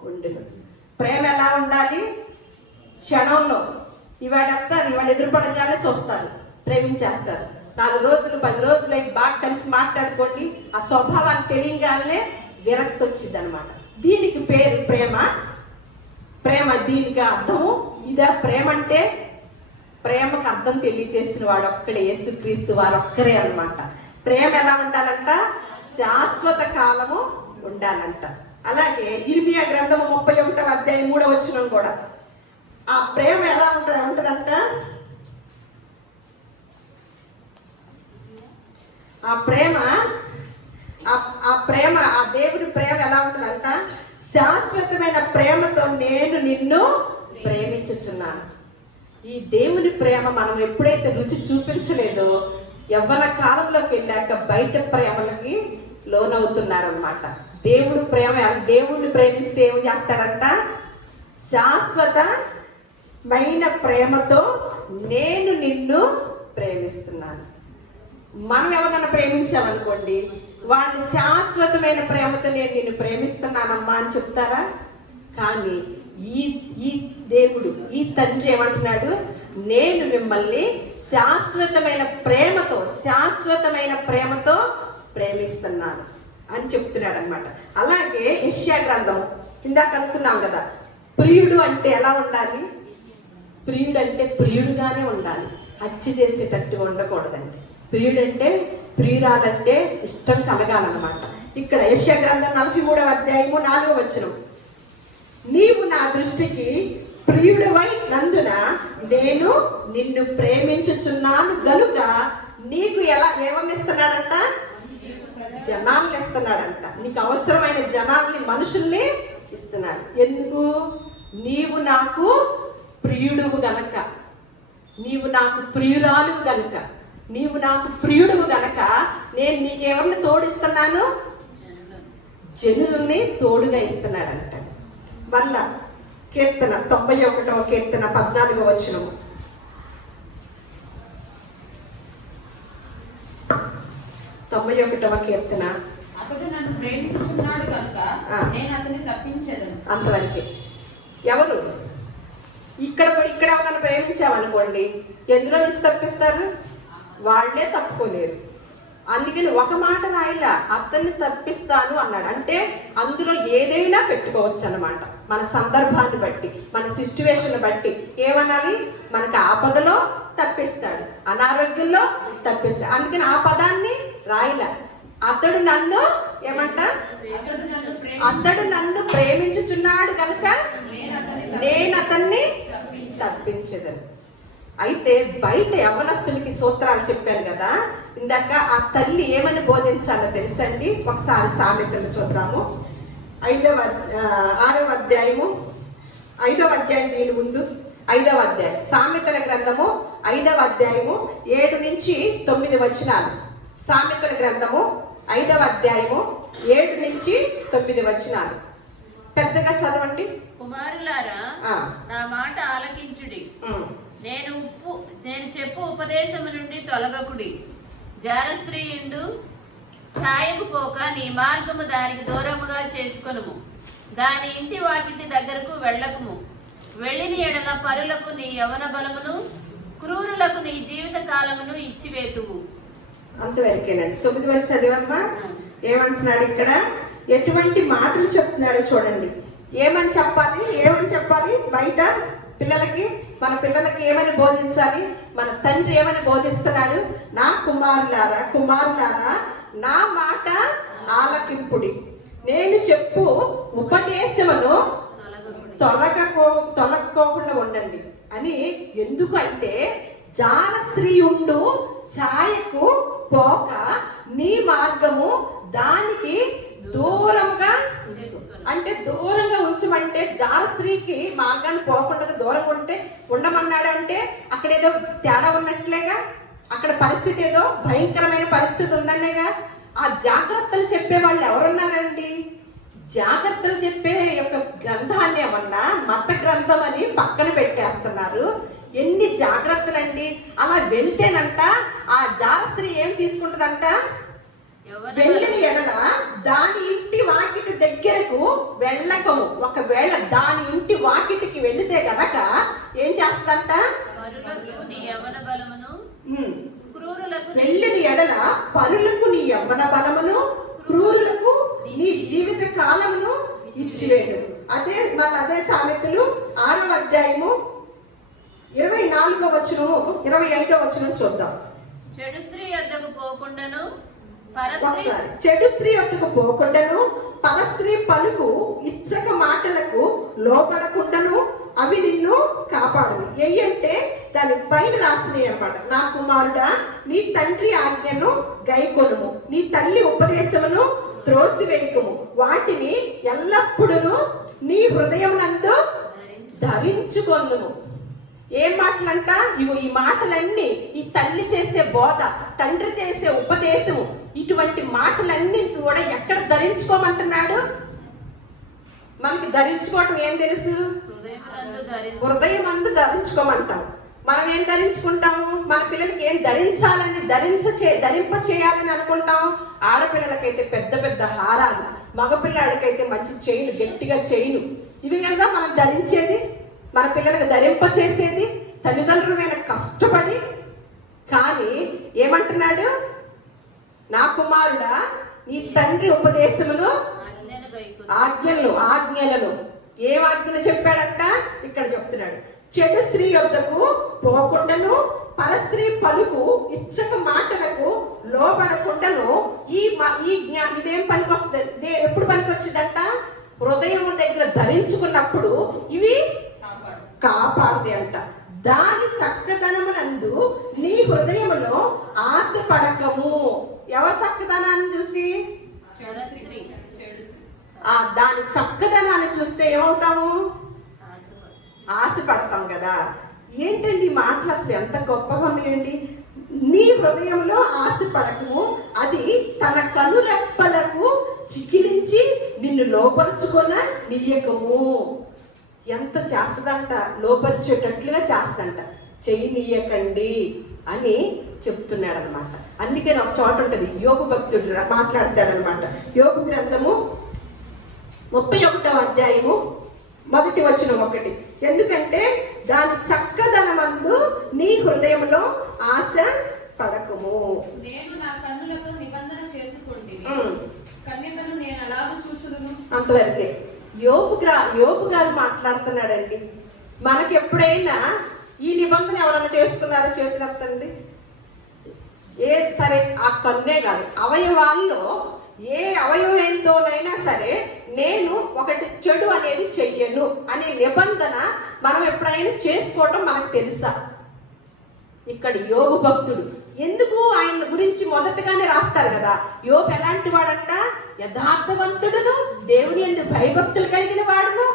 ఉండదు. ప్రేమ ఎలా ఉండాలి? క్షణంలో ఇవాళ ఎదురుపడంగానే చూస్తారు, ప్రేమించేస్తారు. 4 రోజులు 10 రోజులు అయి బాగా కలిసి మాట్లాడుకోండి, ఆ స్వభావాన్ని తెలియగానే విరక్తి వచ్చింది అనమాట. దీనికి పేరు ప్రేమ. ప్రేమ దీనికి అర్థము ఇదా? ప్రేమ అంటే ప్రేమకు అర్థం తెలియజేసిన వాడు ఒక్కడే, యేసుక్రీస్తు వారు ఒక్కరే అన్నమాట. ప్రేమ ఎలా ఉండాలంట? శాశ్వత కాలము ఉండాలంట. అలాగే ఇర్మియా గ్రంథము 31వ అధ్యాయం 3వ వచనం కూడా ఆ ప్రేమ ఎలా ఉంటుందంట? ఆ దేవుడి ప్రేమ ఎలా ఉంటుందంట? శాశ్వతమైన ప్రేమతో నేను నిన్ను ప్రేమించుచున్నాను. ఈ దేవుని ప్రేమ మనం ఎప్పుడైతే రుచి చూపించలేదో, యవ్వన కాలంలోకి వెళ్ళాక బయట ప్రేమలకి లోనవుతున్నారనమాట. దేవుడిని ప్రేమిస్తే ఏం చేస్తారంట? శాశ్వతమైన ప్రేమతో నేను నిన్ను ప్రేమిస్తున్నాను. మనం ఎవరైనా ప్రేమించామనుకోండి, వాళ్ళని శాశ్వతమైన ప్రేమతో నేను నిన్ను ప్రేమిస్తున్నానమ్మా అని చెప్తారా? కానీ ఈ దేవుడు, ఈ తండ్రి ఏమంటున్నాడు? నేను మిమ్మల్ని శాశ్వతమైన ప్రేమతో ప్రేమిస్తున్నాను అని చెప్తున్నాడు అనమాట. అలాగే యెషయా గ్రంథం ఇందాక అనుకున్నాం కదా, ప్రియుడు అంటే ఎలా ఉండాలి? ప్రియుడు అంటే ప్రియుడుగానే ఉండాలి, హత్య చేసేటట్టుగా ఉండకూడదండి. ప్రియుడంటే ప్రియురాలంటే ఇష్టం కలగాలన్నమాట. ఇక్కడ యెషయా గ్రంథం 43వ అధ్యాయము 4వ వచనం. నీవు నా దృష్టికి ప్రియుడివై నందున నేను నిన్ను ప్రేమించుచున్నాను గనుక నీకు ఏమని ఇస్తున్నాడంట? జనాల్ని ఇస్తున్నాడంట. నీకు అవసరమైన జనాల్ని, మనుషుల్ని ఇస్తున్నాడు. ఎందుకు? నీవు నాకు ప్రియుడువు గనక, నీవు నాకు ప్రియురాలువు గనక, నీవు నాకు ప్రియుడువు గనక నేను నీకెవరిని తోడిస్తున్నాను? జనుల్ని తోడుగా ఇస్తున్నాడంట. మళ్ళా కీర్తన 91వ కీర్తన 14వ వచనము. 91వ కీర్తన. అతడు నన్ను ప్రేమించుచున్నాడు కనుక నేను అతన్ని తప్పించేదను. అంతవరకే. ఎవరు ఇక్కడ నన్ను ప్రేమించామనుకోండి, ఎందులో నుంచి తప్పిస్తారు? వాళ్ళే తప్పుకోలేరు. అందుకని ఒక మాట రాయిలా, అతన్ని తప్పిస్తాను అన్నాడు. అంటే అందులో ఏదైనా పెట్టుకోవచ్చు అన్నమాట. మన సందర్భాన్ని బట్టి, మన సిచ్యువేషన్ బట్టి ఏమనాలి? మనకు ఆపదలో తప్పిస్తాడు, అనారోగ్యంలో తప్పిస్తాడు. అందుకని ఆ పదాన్ని రాయిలా. అతడు నన్ను ఏమంట? అతడు నన్ను ప్రేమించుచున్నాడు కనుక నేను అతన్ని తప్పించేదను. అయితే బయట యవ్వనస్తులకి సూత్రాలు చెప్పాను కదా ఇందాక. ఆ తల్లి ఏమని బోధించాలో తెలుసండి? ఒకసారి సామెతలు చూద్దాము. 6వ అధ్యాయము 5వ అధ్యాయం దీని ముందు 5వ అధ్యాయం సామెతల గ్రంథము 5వ అధ్యాయము 7 నుంచి 9 వచనాలు. సామెతల గ్రంథము 5వ అధ్యాయము 7 నుంచి 9 వచనాలు. పెద్దగా చదవండి. కుమారులారా, నా మాట ఆలకించుడి. నేను చెప్పు ఉపదేశము నుండి తొలగకుడి. జారస్త్రీయుండు ఛాయకు పోక నీ మార్గము దానికి దూరముగా చేసుకొనుము. దాని ఇంటి వాకిటి దగ్గరకు వెళ్ళకుము. వెళ్ళిన ఎడల పరులకు నీ యవన బలమును, క్రూరులకు నీ జీవిత కాలమును ఇచ్చివేతువు. అంతవరకేనండి. 9 వరకు చదివమ్మా. ఏమంటున్నాడు ఇక్కడ? ఎటువంటి మాటలు చెప్తున్నాడో చూడండి. ఏమని చెప్పాలి బయట పిల్లలకి? మన పిల్లలకి ఏమని బోధించాలి? మన తండ్రి ఏమని బోధిస్తున్నాడు? నా కుమారులారా నా మాట ఆలకింపుడి. నేను చెప్పు ఉపదేశమును తొలగకోకుండా ఉండండి అని. ఎందుకంటే జానశ్రీయుండు ఛాయకు పోక నీ మార్గము దానికి దూరముగా, అంటే దూరంగా ఉంచమంటే జాలశ్రీకి మార్గాన్ని పోకుండా దూరంగా ఉండమన్నాడంటే అక్కడ ఏదో తేడా ఉన్నట్లేగా. అక్కడ పరిస్థితి ఏదో భయంకరమైన పరిస్థితి ఉందనేగా. ఆ జాగ్రత్తలు చెప్పే వాళ్ళు ఎవరున్నారండి? జాగ్రత్తలు చెప్పే యొక్క గ్రంథాన్ని ఏమన్నా మత గ్రంథం అని పక్కన పెట్టేస్తున్నారు. ఎన్ని జాగ్రత్తలండి! అలా వెళ్తేనంట ఆ జాలశ్రీ ఏం తీసుకుంటుందంట? వెళ్ళిన ఎడల దాని ఇంటి వాకిటి దగ్గరకు వెళ్ళకము. ఒకవేళ దాని ఇంటి వాకిటికి వెళితే గనక ఏం చేస్తుందంట? వెళ్ళిన ఎడల పరులకు నీ యవ్వన బలమును, క్రూరులకు నీ జీవిత కాలమును ఇచ్చివేయదు. అదే సామెతలు 6వ అధ్యాయము 24వ వచనము 25వ వచనం చూద్దాం. చెడు స్త్రీ వద్దకు పోకుండాను పరస్త్రీ పలుకు ఇచ్చక మాటలకు లోపడకుండాను అవి నిన్ను కాపాడు. అంటే దాని పైన రాసినాయి అన్నమాట. నా కుమారుడా, నీ తండ్రి ఆజ్ఞను గైకొనుము, నీ తల్లి ఉపదేశమును త్రోసివేయకుము, వాటిని ఎల్లప్పుడూ నీ హృదయమునందు ధరించుకొనుము. ఏం మాటలంట? ఇగో ఈ మాటలన్నీ, ఈ తల్లి చేసే బోధ, తండ్రి చేసే ఉపదేశము, ఇటువంటి మాటలన్నీ కూడా ఎక్కడ ధరించుకోమంటున్నాడు? మనకి ధరించుకోవటం ఏం తెలుసు? హృదయమందు ధరించుకోమంటాం. మనం ఏం ధరించుకుంటాము? మన పిల్లలకి ఏం ధరించాలని ధరింప చేయాలని అనుకుంటాం. ఆడపిల్లలకైతే పెద్ద పెద్ద హారాలు, మగపిల్లాడికైతే మంచి చైను, గట్టిగా చైను, ఇవి కదా మనం ధరించేది, మన పిల్లలకు ధరింప చేసేది. తల్లిదండ్రుల మీద కష్టపడి. కానీ ఏమంటున్నాడు? నా కుమారుడా, నీ తండ్రి ఉపదేశములు ఆజ్ఞలను ఏం ఆజ్ఞలు చెప్పాడంట? ఇక్కడ చెప్తున్నాడు. చెడు స్త్రీ వద్దకు పోకుండాను పరస్త్రీ పలుకు ఇచ్చక మాటలకు లోబడకుండాను. ఇదేం పనికి వస్తుంది? ఎప్పుడు పనికి వచ్చిందంట? హృదయం దగ్గర ధరించుకున్నప్పుడు ఇవి కాపాడుతాయి అంట. దాని చక్కదనమునందు నీ హృదయములో ఆశపడకము. ఎవరి చక్కదనాన్ని చూసి? దాని చక్కదనాన్ని చూస్తే ఏమవుతాము? ఆశపడతాం కదా. ఏంటండి ఈ మాటలు అసలు ఎంత గొప్పగా ఉన్నాయండి. నీ హృదయంలో ఆశపడకము, అది తన కనురెప్పలకు చికిలించి నిన్ను లోపరుచుకొన నీయకము. ఎంత చేస్తుందంట, లోపరిచేటట్లుగా చేస్తుందంట. చెయ్యనీయకండి అని చెప్తున్నాడు అనమాట. అందుకే ఒక చోట ఉంటుంది, యోగు భక్తుడు మాట్లాడతాడనమాట. యోగు గ్రంథము 31వ అధ్యాయము 1వ వచనం 1. ఎందుకంటే దాని చక్కదనమందు నీ హృదయంలో ఆశ పడకము. నేను నా కన్నులతో నిబంధన చేసుకోండి, కన్యకను నేను అలాగ చూచుదును. అంతవరకే యోబు గారు మాట్లాడుతున్నాడండి. మనకి ఎప్పుడైనా ఈ నిబంధన ఎవరైనా చేసుకున్నారో చేతులెత్తండి. సరే, ఆ కన్నే కాదు, అవయవాల్లో ఏ అవయవంతోనైనా సరే నేను ఒకటి చెడు అనేది చెయ్యను అనే నిబంధన మనం ఎప్పుడైనా చేసుకోవటం మనకు తెలుసా? ఇక్కడ యోబు భక్తుడు ఎందుకు ఆయన గురించి మొదటగానే రాస్తారు కదా, యోబు ఎలాంటి వాడంట? యథార్థవంతుడును, దేవుని యందు భయభక్తులు కలిగిన వాడును,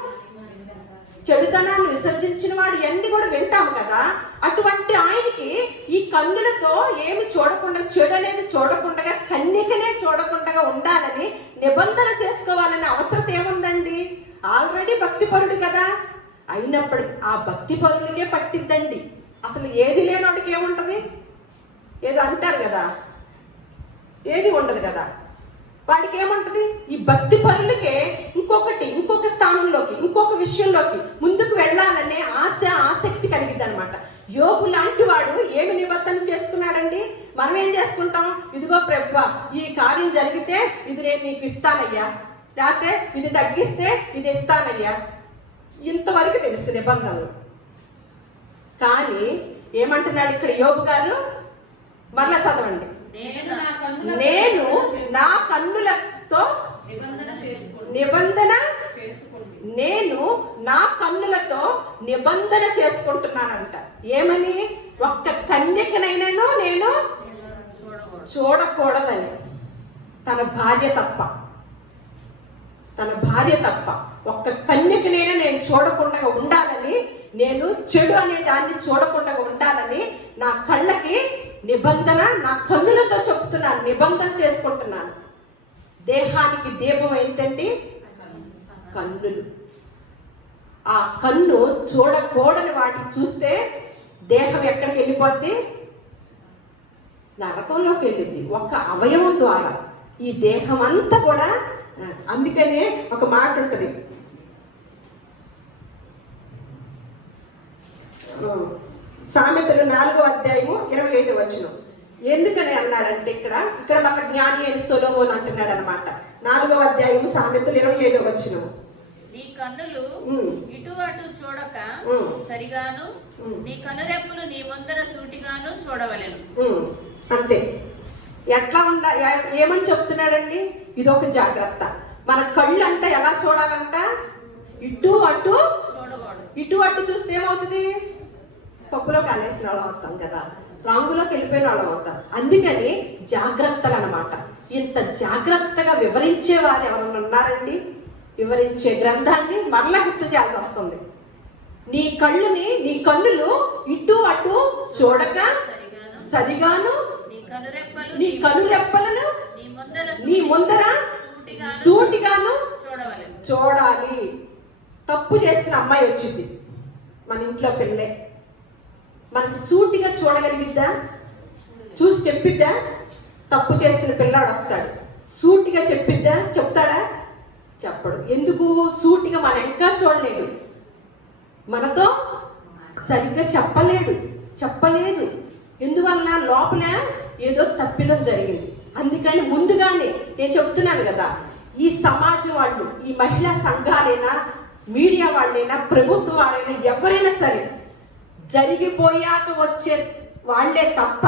చెడుతనాన్ని విసర్జించిన వాడు, ఇవన్నీ కూడా వింటాము కదా. అటువంటి ఆయనకి ఈ కన్నులతో ఏమి చూడకుండా, చెడు అనేది చూడకుండా, కన్యకనే చూడకుండా ఉండాలని నిబంధన చేసుకోవాలనే అవసరం ఏముందండి? ఆల్రెడీ భక్తిపరుడు కదా. అయినప్పటికీ ఆ భక్తి పరులకే పట్టిద్దండి. అసలు ఏది లేనోడికి ఏముంటుంది? ఏదో అంటారు కదా, ఏది ఉండదు కదా. వాడికి ఏముంటుంది? ఈ భక్తి పరులకే ఇంకొక స్థానంలోకి, ఇంకొక విషయంలోకి ముందుకు వెళ్ళాలనే ఆసక్తి కలిగిద్ది అనమాట. యోబు లాంటి వాడు ఏమి నిబంధన చేసుకున్నాడండి? మనం ఏం చేసుకుంటాం? ఇదిగో ప్రభువా, ఈ కార్యం జరిగితే ఇది నేను నీకు ఇస్తానయ్యా, లేకపోతే ఇది తగ్గిస్తే ఇది ఇస్తానయ్యా. ఇంతవరకు తెలుసు నిబంధనలు. కానీ ఏమంటున్నాడు ఇక్కడ యోబు గారు? మరలా చదవండి. నేను నా కన్నులతో నేను నా కన్నులతో నిబంధన చేసుకుంటున్నానంట. ఏమని? ఒక్క కన్యకనైనాను నేను చూడకూడదని. తన భార్య తప్ప ఒక్క కన్యకనైనా నేను చూడకుండా ఉండాలని, నేను చెడు అనే దాన్ని చూడకుండా ఉండాలని నా కళ్ళకి నిబంధన, నా కన్నులతో చెప్తున్నాను, నిబంధన చేసుకుంటున్నాను. దేహానికి దీపం ఏంటండి? కన్నులు. ఆ కన్ను చూడకూడని వాటిని చూస్తే దేహం ఎక్కడికి వెళ్ళిపోద్ది? నరకంలోకి వెళ్ళింది. ఒక అవయవం ద్వారా ఈ దేహం అంతా కూడా. అందుకనే ఒక మాట ఉంటుంది, సామెతలు 4వ అధ్యాయము 25వ వచనం. ఎందుకని అన్నాడంటే ఇక్కడ మన జ్ఞాని అయిన సొలొమోను అంటున్నాడు అనమాట. 4వ అధ్యాయము సామెతలు 25వ వచనం. నీ కన్నులు ఇటు అటు చూడక సరిగాను, నీ కనురెప్పులు నీ ముందర సూటిగాను చూడవలెను. అంతే. ఎట్లా ఏమని చెప్తున్నాడండి? ఇదొక జాగ్రత్త. మన కళ్ళు అంట ఎలా చూడాలంట? ఇటు అటు చూడకూడదు. ఇటు అటు చూస్తే ఏమవుతుంది? పప్పులో కాలేసిన వాళ్ళం అవుతాం కదా, రాంగులోకి వెళ్ళిపోయిన వాళ్ళం అవుతాం. అందుకని జాగ్రత్తలు అనమాట. ఇంత జాగ్రత్తగా వివరించే వారు ఎవరన్నా ఉన్నారండి? వివరించే గ్రంథాన్ని మరలా గుర్తు చేయాల్సి వస్తుంది. నీ కన్నులు ఇటు అటు చూడక సరిగాను, నీ కనురెప్పలను నీ ముందర సూటిగాను చూడాలి. తప్పు చేసిన అమ్మాయి వచ్చింది మన ఇంట్లో, పిల్లే మనకి సూటిగా చూడగలిగిద్దా? చూసి చెప్పిద్దా? తప్పు చేసిన పిల్లాడు వస్తాడు, సూటిగా చెప్తాడా? చెప్పడు. ఎందుకు? సూటిగా మన ఇంకా చూడలేడు, మనతో సరిగ్గా చెప్పలేదు. ఎందువల్ల? లోపల ఏదో తప్పిదం జరిగింది. అందుకని ముందుగానే నేను చెప్తున్నాను కదా, ఈ సమాజం వాళ్ళు, ఈ మహిళా సంఘాలైనా, మీడియా వాళ్ళైనా, ప్రభుత్వ వాళ్ళైనా, ఎవరైనా సరే జరిగిపోయాక వచ్చే వాళ్లే తప్ప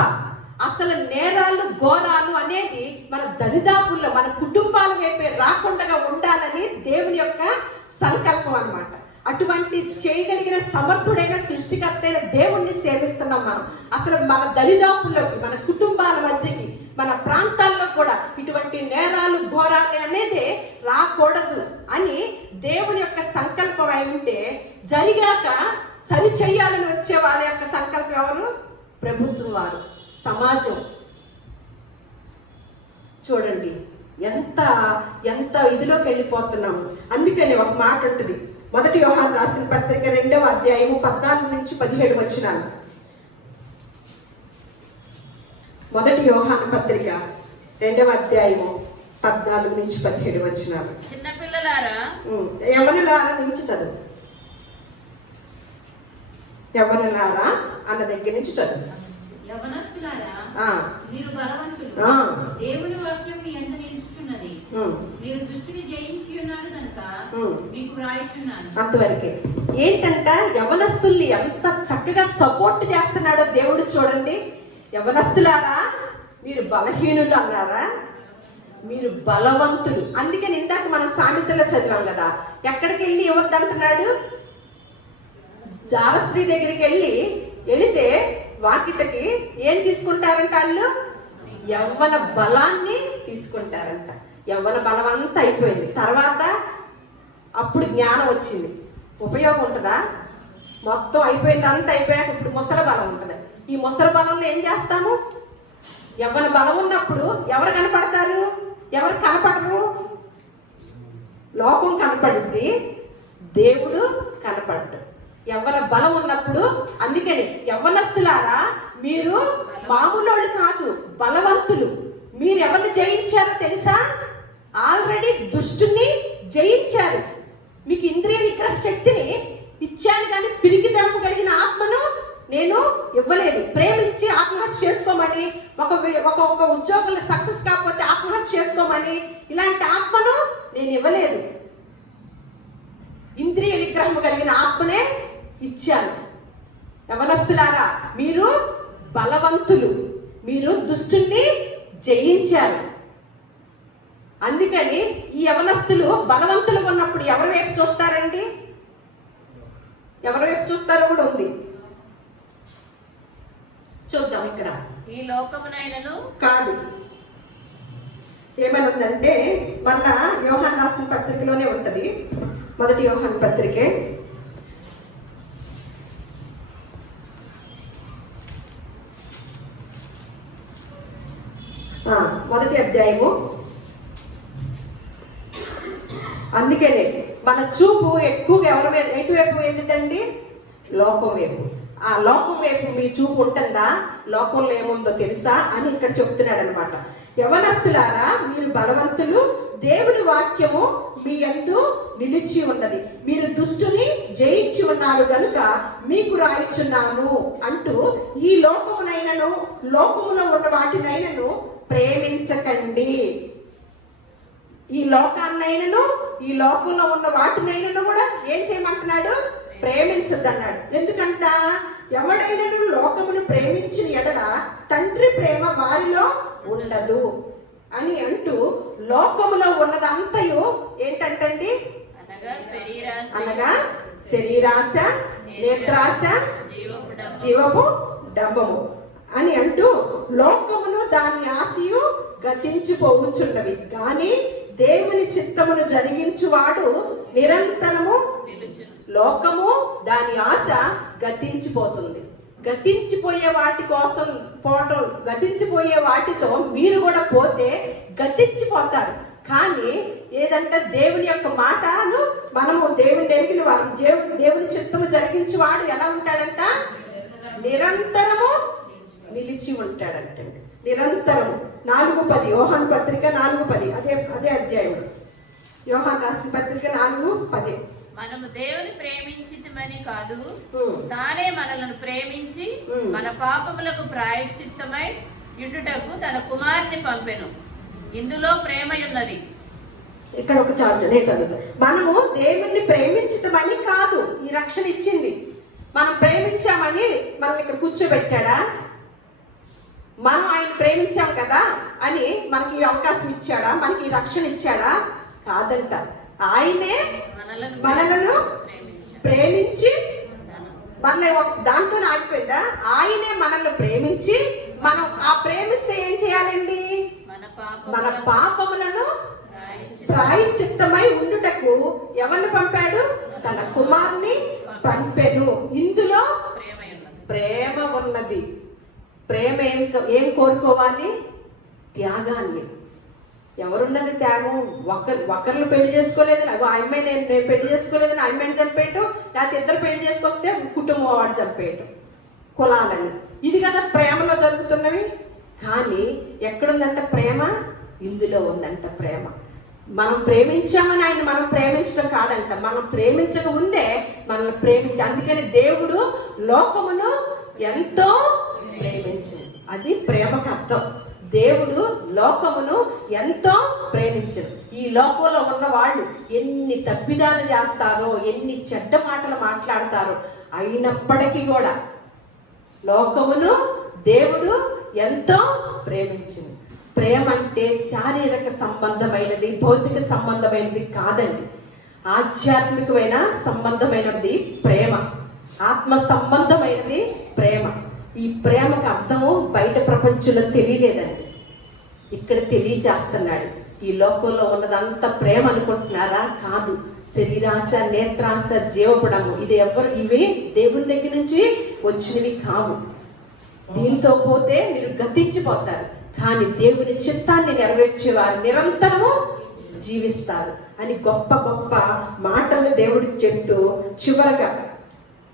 అసలు నేరాలు ఘోరాలు అనేది మన దరిదాపుల్లో, మన కుటుంబాల వైపే రాకుండా ఉండాలని దేవుని యొక్క సంకల్పం అన్నమాట. అటువంటి చేయగలిగిన సమర్థుడైన సృష్టికర్త అయిన దేవుణ్ణి సేవిస్తున్నాం మనం. అసలు మన దరిదాపుల్లోకి, మన కుటుంబాల మధ్యకి, మన ప్రాంతాల్లో కూడా ఇటువంటి నేరాలు ఘోరాలు అనేది రాకూడదు అని దేవుని యొక్క సంకల్పం అయి ఉంటే, జరిగాక సరి చెయ్యాలని వచ్చే వాళ్ళ యొక్క సంకల్పం ఎవరు? ప్రభుత్వం వారు, సమాజం. చూడండి, ఎంత ఎంత ఇదిలోకి వెళ్ళిపోతున్నాము. అందుకని ఒక మాట ఉంటుంది, 1 యోహాను రాసిన పత్రిక 2వ అధ్యాయము 14 నుంచి 17 వచనాలు. 1 యోహాను పత్రిక 2వ అధ్యాయము 14 నుంచి 17 వచనాలు. చిన్నపిల్లలారా, యవ్వనులారా నుంచి చదువు. యవ్వనులారా అన్న దగ్గర నుంచి చదువు. యవ్వనస్తులారా, మీరు బలవంతులు, దేవుని వాక్యం మీ యందు నిలుచుచున్నది, మీరు దుష్టుని జయించి ఉన్నారు కనుక మీకు రాయిచున్నాను. అంతవరకే. ఏంటంట, యవ్వనస్తుల్ని ఎంత చక్కగా సపోర్ట్ చేస్తున్నాడో దేవుడు చూడండి. యవ్వనస్తులారా, మీరు బలహీనులు అన్నారా, మీరు బలవంతులు. అందుకని ఇందాక మనం సామెతలో చదివాం కదా, ఎక్కడికి వెళ్ళి ఇవ్వద్దంటున్నాడు, జారశ్రీ దగ్గరికి వెళితే వాకిటకి ఏం తీసుకుంటారంట, వాళ్ళు యవ్వన బలాన్ని తీసుకుంటారంట. యవ్వన బలం అంతా అయిపోయింది, తర్వాత అప్పుడు జ్ఞానం వచ్చింది. ఉపయోగం ఉంటుందా? మొత్తం అయిపోయింది, అంతా అయిపోయాక ఇప్పుడు ముసలి బలం ఉంటుంది. ఈ ముసలి బలంలో ఏం చేస్తాము? యవ్వన బలం ఉన్నప్పుడు ఎవరు కనపడతారు, ఎవరు కనపడరు? లోకం కనపడింది, దేవుడు కనపడ్డు. యవ్వన బలం ఉన్నప్పుడు. అందుకని యవ్వనస్తులారా, మీరు మామూలు వాళ్ళు కాదు, బలవంతులు. మీరు ఎవరిని జయించారో తెలుసా? ఆల్రెడీ దుష్టుని జయించారు. మీకు ఇంద్రియ నిగ్రహ శక్తిని ఇచ్చాను, కానీ పిరికితనం కలిగిన ఆత్మను నేను ఇవ్వలేదు. ప్రేమించి ఆత్మహత్య చేసుకోమని, ఒక ఉద్యోగంలో సక్సెస్ కాకపోతే ఆత్మహత్య చేసుకోమని, ఇలాంటి ఆత్మను నేను ఇవ్వలేదు. ఇంద్రియ నిగ్రహం కలిగిన ఆత్మనే ఇచ్చాను. యవనస్తులారా, మీరు బలవంతులు, మీరు దుష్టుని జయించారు. అందుకని ఈ యవనస్తులు బలవంతులుగా ఉన్నప్పుడు ఎవరి వైపు చూస్తారండి? ఎవరి వైపు చూస్తారో కూడా ఉంది, చూద్దాం. ఇక్కడ ఈ లోకమునైనను కాదు, ఏమనుందంటే మళ్ళా యోహాను రాసిన పత్రికలోనే ఉంటది. 1 యోహాను పత్రికే 1వ అధ్యాయము. అందుకనే మన చూపు ఎక్కువగా ఎవరి మీద, ఎటువైపు వెళ్ళిందండి? లోకం వైపు. ఆ లోకం వైపు మీ చూపు ఉంటుందా? లోకంలో ఏముందో తెలుసా అని ఇక్కడ చెప్తున్నాడు అనమాట. యవనస్తులారా, మీరు బలవంతులు, దేవుని వాక్యము మీ యందు నిలిచి ఉన్నది, మీరు దుష్టుని జయించి ఉన్నారు కనుక మీకు రాయిచున్నాను అంటూ, ఈ లోకమునైనను లోకములో ఉన్న వాటినైనను ప్రేమించకండి. ఈ లోకాన్నైనను ఈ లోకంలో ఉన్న వాటినైనను కూడా ఏం చేయమంటున్నాడు? ప్రేమించద్దు అన్నాడు. ఎందుకంట, ఎవడైనను లోకమును ప్రేమించిన ఎడల తండ్రి ప్రేమ వారిలో ఉండదు అని అంటూ, లోకములో ఉన్నదంతయు ఏంటంటండి? అనగా శరీరాశ, నేత్రాశ, జీవపు డంబము అని అంటూ, లోకమును దాని ఆశయు గతించిపోవచ్చున్నవి, కానీ దేవుని చిత్తమును జరిగించువాడు నిరంతరము. లోకము దాని ఆశ గతించిపోతుంది. గతించిపోయే వాటి కోసం పోవటం, గతించిపోయే వాటితో మీరు కూడా పోతే గతించిపోతారు. కానీ ఏదంటే దేవుని యొక్క మాటను మనము దేవుని ఎరిగిన వారు, దేవుని చిత్తము జరిగించేవాడు ఎలా ఉంటాడంట? నిరంతరము నిలిచి ఉంటాడంటండి. నిరంతరం. 4:10 యోహాను పత్రిక 4:10 అదే అధ్యాయం. యోహాను రాసిన పత్రిక 4:10. మనము దేవుని ప్రేమించితమని కాదు, తానే మనలను ప్రేమించి మన పాపములకు ప్రాయశ్చిత్తమై యుండుటకు తన కుమారుని పంపెను. ఇందులో ప్రేమ ఉన్నది. ఇక్కడ ఒక చార్జ్ నేను చదువుతా. మనము దేవుణ్ణి ప్రేమించటమని కాదు ఈ రక్షణ ఇచ్చింది. మనం ప్రేమించామని మనల్ని ఇక్కడ కూర్చోబెట్టాడా? మనం ఆయన ప్రేమించాం కదా అని మనకి ఈ అవకాశం ఇచ్చాడా? మనకి ఈ రక్షణ ఇచ్చాడా? కాదంట. ఆయనే మనలను ప్రేమించి, మనల్ని దాంతో ఆగిపోయిందా? ఆయనే మనల్ని ప్రేమించి, మనం ఆ ప్రేమిస్తే ఏం చేయాలండి? మన పాపములను ప్రాయశ్చిత్తమై ఉండుటకు ఎవరిని పంపాడు? తన కుమారుని పంపెను. ఇందులో ప్రేమ ఉన్నది. ప్రేమ ఏం కోరుకోవాలి? త్యాగాన్ని. ఎవరున్నది త్యాగం? ఒకరిని పెళ్లి చేసుకోలేదని ఆ అమ్మాయి నేను పెళ్లి చేసుకోలేదని ఆ అమ్మాయిని చంపేయటం, లేకపోతే ఇద్దరు పెళ్లి చేసుకొస్తే కుటుంబం వాడు చంపేయటం, కులాలని. ఇది కదా ప్రేమలో జరుగుతున్నవి. కానీ ఎక్కడుందంట ప్రేమ? ఇందులో ఉందంట ప్రేమ. మనం ప్రేమించామని ఆయన మనం ప్రేమించడం కాదంట, మనం ప్రేమించక ముందే మనల్ని ప్రేమించి. అందుకని దేవుడు లోకమును ఎంతో ప్రేమించాడు. అది ప్రేమకు అర్థం. దేవుడు లోకమును ఎంతో ప్రేమించారు. ఈ లోకంలో ఉన్న వాళ్ళు ఎన్ని తప్పిదాలు చేస్తారో, ఎన్ని చెడ్డ మాటలు మాట్లాడతారో, అయినప్పటికీ కూడా లోకమును దేవుడు ఎంతో ప్రేమించింది. ప్రేమ అంటే శారీరక సంబంధమైనది, భౌతిక సంబంధమైనది కాదండి. ఆధ్యాత్మికమైన సంబంధమైనది ప్రేమ, ఆత్మ సంబంధమైనది ప్రేమ. ఈ ప్రేమకు అర్థము బయట ప్రపంచంలో తెలియలేదండి, ఇక్కడ తెలియజేస్తున్నాడు. ఈ లోకంలో ఉన్నదంతా ప్రేమ అనుకుంటున్నారా? కాదు. శరీరాశ, నేత్రాశ, జీవపడము, ఇవి దేవుని దగ్గర నుంచి వచ్చినవి కావు. దీంతో పోతే మీరు గతించిపోతారు. కానీ దేవుని చిత్తాన్ని నెరవేర్చేవారు నిరంతరము జీవిస్తారు అని గొప్ప గొప్ప మాటలు దేవుడికి చెప్తూ చివరగా,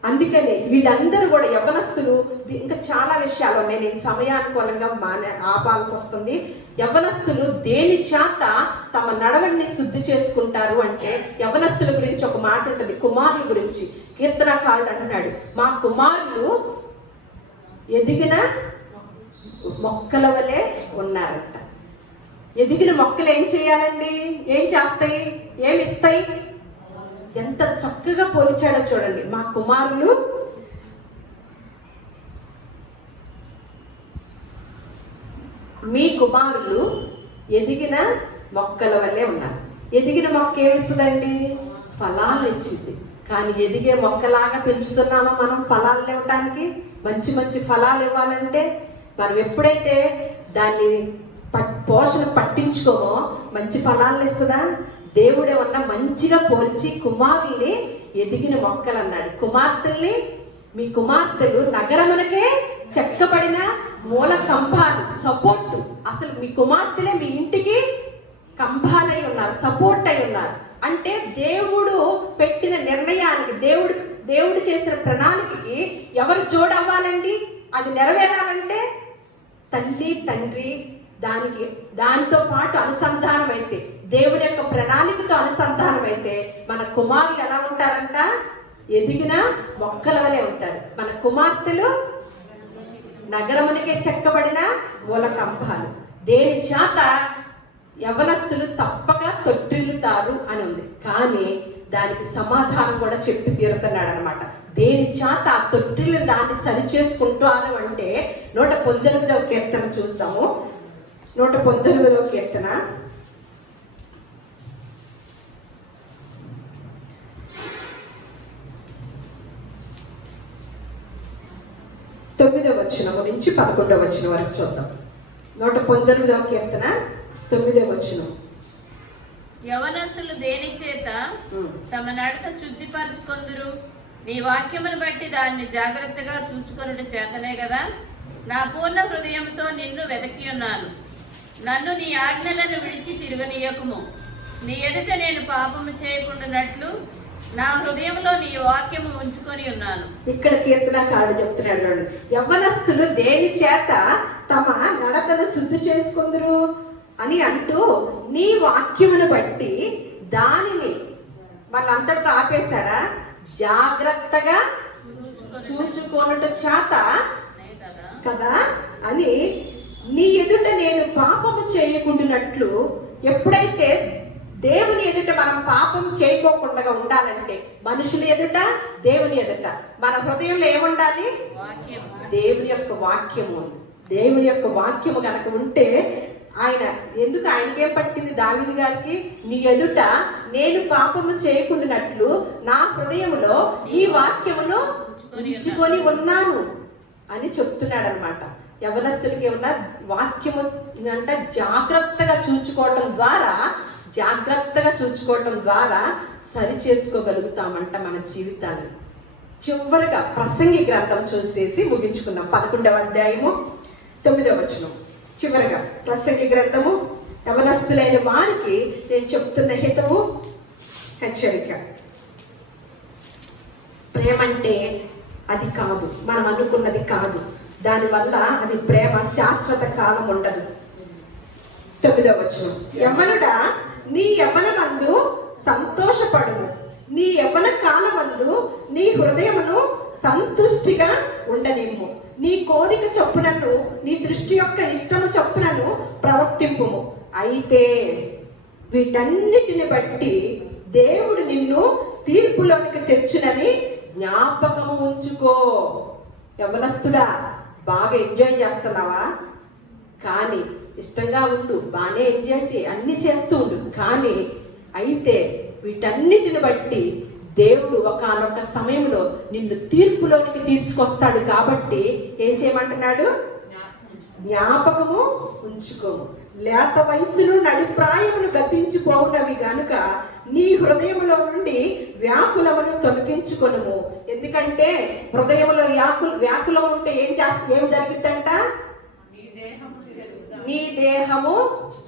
అందుకని వీళ్ళందరూ కూడా యవ్వనస్తులు, ఇంకా చాలా విషయాలు ఉన్నాయి, నేను సమయానుకూలంగా ఆపాల్సి వస్తుంది. యవ్వనస్తులు దేని చేత తమ నడవడిని శుద్ధి చేసుకుంటారు అంటే, యవ్వనస్తుల గురించి ఒక మాట ఉంటుంది, కుమారుల గురించి. కీర్తనకారుడు అంటున్నాడు, మా కుమారులు ఎదిగిన మొక్కల వలె ఉన్నారంట. ఎదిగిన మొక్కలు ఏం చేయాలండి? ఏం చేస్తాయి? ఏమి ఇస్తాయి? ఎంత చక్కగా పోల్చాడో చూడండి. మా కుమారులు మీ కుమారులు ఎదిగిన మొక్కల వల్లే ఉన్నారు. ఎదిగిన మొక్క ఏమిస్తుందండి? ఫలాలు ఇచ్చింది. కానీ ఎదిగే మొక్కలాగా పెంచుతున్నామా మనం ఫలాలు ఇవ్వడానికి? మంచి మంచి ఫలాలు ఇవ్వాలంటే మనం ఎప్పుడైతే దాన్ని పోషణ పట్టించుకోమో మంచి ఫలాలను ఇస్తుందా? దేవుడే ఉన్న మంచిగా పోల్చి కుమారుల్ని ఎదిగిన మొక్కలు అన్నాడు. కుమార్తెల్ని, మీ కుమార్తెలు నగరమునకే చెక్కబడిన మూల కంబాలు, సపోర్ట్. అసలు మీ కుమార్తెలే మీ ఇంటికి కంబాలై ఉన్నారు, సపోర్ట్ అయి ఉన్నారు. అంటే దేవుడు పెట్టిన నిర్ణయానికి, దేవుడు చేసిన ప్రణాళికకి ఎవరు జోడవ్వాలండి? అది నెరవేరాలంటే తల్లి, తండ్రి దానితో పాటు అనుసంధానం అయితే, దేవుని యొక్క ప్రణాళికతో అనుసంధానం అయితే మన కుమారులు ఎలా ఉంటారంట? ఎదిగిన మొక్కల వలె ఉంటారు. మన కుమార్తెలు నగరమునికే చెక్కబడిన మూల కంబాలు. దేని చేత యవ్వనస్తులు తప్పక తొట్టిల్లుతారు అని ఉంది. కానీ దానికి సమాధానం కూడా చెప్పి తీరుతున్నాడు అనమాట. దేని చేత ఆ తొట్టిల్లు దాన్ని సరి చేసుకుంటారు అంటే 119వ కీర్తన చూస్తాము. 119వ కీర్తన 9వ వచనం నుంచి 11వ వచనం వరకు చూద్దాం. 119వ కీర్తన 9వ వచనం. యవనస్తులు దేని చేత తమ నడత శుద్ధిపరచుకొందురు? నీ వాక్యమును బట్టి దాన్ని జాగ్రత్తగా చూచుకొనుట చేతనే కదా. నా పూర్ణ హృదయంతో నిన్ను వెదకి ఉన్నాను. నన్ను నీ ఆజ్ఞలను విడిచి తిరగనీయకుము. నీ ఎదుట నేను పాపము చేయకుండానట్లు నా హృదయంలో నీ వాక్యము ఉంచుకొని ఉన్నాను. ఇక్కడ కీర్తనకారుడు చెప్తున్నాడు, యవ్వనస్తులు దేని చేత తమ నడతను శుద్ధి చేసుకుందరు అని అంటూ నీ వాక్యమును బట్టి దానిని వాళ్ళంతటితో ఆపేశారా? జాగ్రత్తగా చూచుకొనుట చేత కదా అని నీ ఎదుట నేను పాపము చేయకుండానట్లు. ఎప్పుడైతే దేవుని ఎదుట మనం పాపం చేయకోకుండా ఉండాలంటే మనుషుల ఎదుట, దేవుని ఎదుట మన హృదయంలో ఏముండాలి? దేవుని యొక్క వాక్యము. దేవుని యొక్క వాక్యము కనుక ఉంటే ఆయనకేం పట్టింది? దావీదు గారికి, నీ ఎదుట నేను పాపము చేయకుండానట్లు నా హృదయంలో ఈ వాక్యమును ఉంచుకొని ఉన్నాను అని చెప్తున్నాడు అనమాట. యవనస్తులకి ఏమన్నా వాక్యము అంట జాగ్రత్తగా చూచుకోవటం ద్వారా సరి చేసుకోగలుగుతామంట మన జీవితాన్ని. చివరిగా ప్రసంగి గ్రంథం చూసేసి ముగించుకుందాం. 11వ అధ్యాయము 9వ వచనం. చివరిగా ప్రసంగి గ్రంథము యవనస్తులైన వారికి నేను చెప్తున్న హితవు, హెచ్చరిక. ప్రేమ అంటే అది కాదు, మనం అనుకున్నది కాదు. దానివల్ల అది ప్రేమ శాశ్వత కాలం ఉండదు. 9వ వచనం, యవ్వనుడా నీ యవ్వనమందు సంతోషపడుము, నీ యవ్వన కాలమందు నీ హృదయమును సంతుష్టిగా ఉండనిమ్ము, నీ కోరిక చొప్పునను నీ దృష్టి యొక్క ఇష్టము చొప్పునను ప్రవర్తింపుము. అయితే వీటన్నిటిని బట్టి దేవుడు నిన్ను తీర్పులోనికి తెచ్చునని జ్ఞాపకము ఉంచుకో. యవ్వనస్తుడా, బాగా ఎంజాయ్ చేస్తున్నావా? కానీ ఇష్టంగా ఉండు, బాగానే ఎంజాయ్ చేయి, అన్ని చేస్తూ ఉండు. కానీ అయితే వీటన్నిటిని బట్టి దేవుడు ఒకానొక సమయంలో నిన్ను తీర్పులోనికి తీసుకొస్తాడు. కాబట్టి ఏం చేయమంటున్నాడు? జ్ఞాపకము ఉంచుకోము. లేత వయసును నడిప్రాయమును గతించిపోవునవి గనుక నీ హృదయములో నుండి వ్యాకులమును తొలగించుకొనుము. ఎందుకంటే హృదయంలో వ్యాకులం ఉంటే ఏం జరిగిద్దంట? నీ దేహము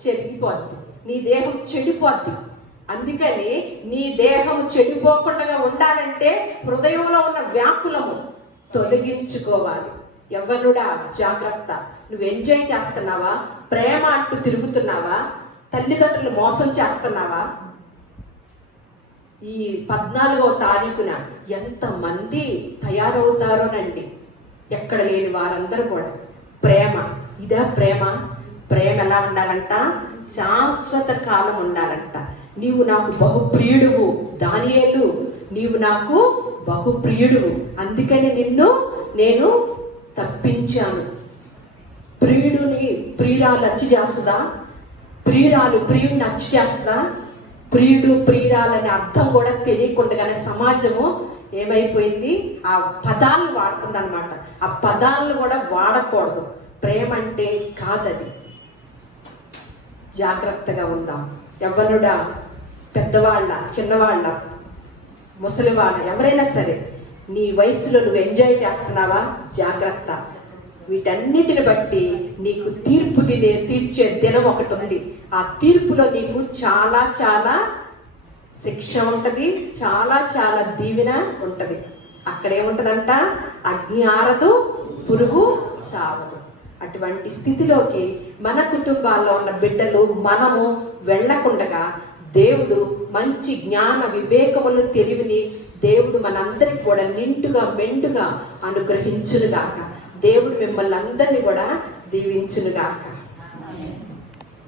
చెరిగిపోద్ది, నీ దేహం చెడిపోద్ది. అందుకని నీ దేహం చెడిపోకుండా ఉండాలంటే హృదయంలో ఉన్న వ్యాకులము తొలగించుకోవాలి. యవ్వనుడా జాగ్రత్త. నువ్వు ఎంజాయ్ చేస్తున్నావా? ప్రేమ అంటూ తిరుగుతున్నావా? తల్లిదండ్రులు మోసం చేస్తున్నావా? ఈ 14వ తారీఖున ఎంతమంది తయారవుతారోనండి, ఎక్కడ లేని వారందరూ కూడా. ప్రేమ ఇదా ప్రేమ? ప్రేమ ఎలా ఉండాలంట? శాశ్వత కాలం ఉండాలంట. నీవు నాకు బహుప్రియుడువు దానియేలు, నీవు నాకు బహుప్రియుడువు, అందుకని నిన్ను నేను తప్పించాను. ప్రియుడిని ప్రియురాలు అచ్చి చేస్తుందా? ప్రియురాలు ప్రియుడిని అచ్చి చేస్తుందా? ప్రియుడు ప్రియురాలని అర్థం కూడా తెలియకుండానే సమాజము ఏమైపోయింది? ఆ పదాలను వాడుతుంది అనమాట. ఆ పదాలను కూడా వాడకూడదు. ప్రేమ అంటే కాదది. జాగ్రత్తగా ఉందాం. యవ్వనుడా, పెద్దవాళ్ళ, చిన్నవాళ్ళ, ముసలివాళ్ళ, ఎవరైనా సరే నీ వయసులో నువ్వు ఎంజాయ్ చేస్తున్నావా? జాగ్రత్త. వీటన్నిటిని బట్టి నీకు తీర్చే దినం ఒకటి ఉంది. ఆ తీర్పులో నీకు చాలా చాలా శిక్ష ఉంటుంది, చాలా చాలా దీవెన ఉంటుంది. అక్కడేముంటుందంట? అగ్ని ఆరదు, పురుగు చావదు. అటువంటి స్థితిలోకి మన కుటుంబాల్లో ఉన్న బిడ్డలు మనము వెళ్ళకుండగా దేవుడు మంచి జ్ఞాన వివేకములు తెలివిని దేవుడు మనందరికి కూడా నిండుగా మెండుగా అనుగ్రహించునుగాక. దేవుడు మిమ్మల్ని అందరినీ కూడా దీవించునుగాక.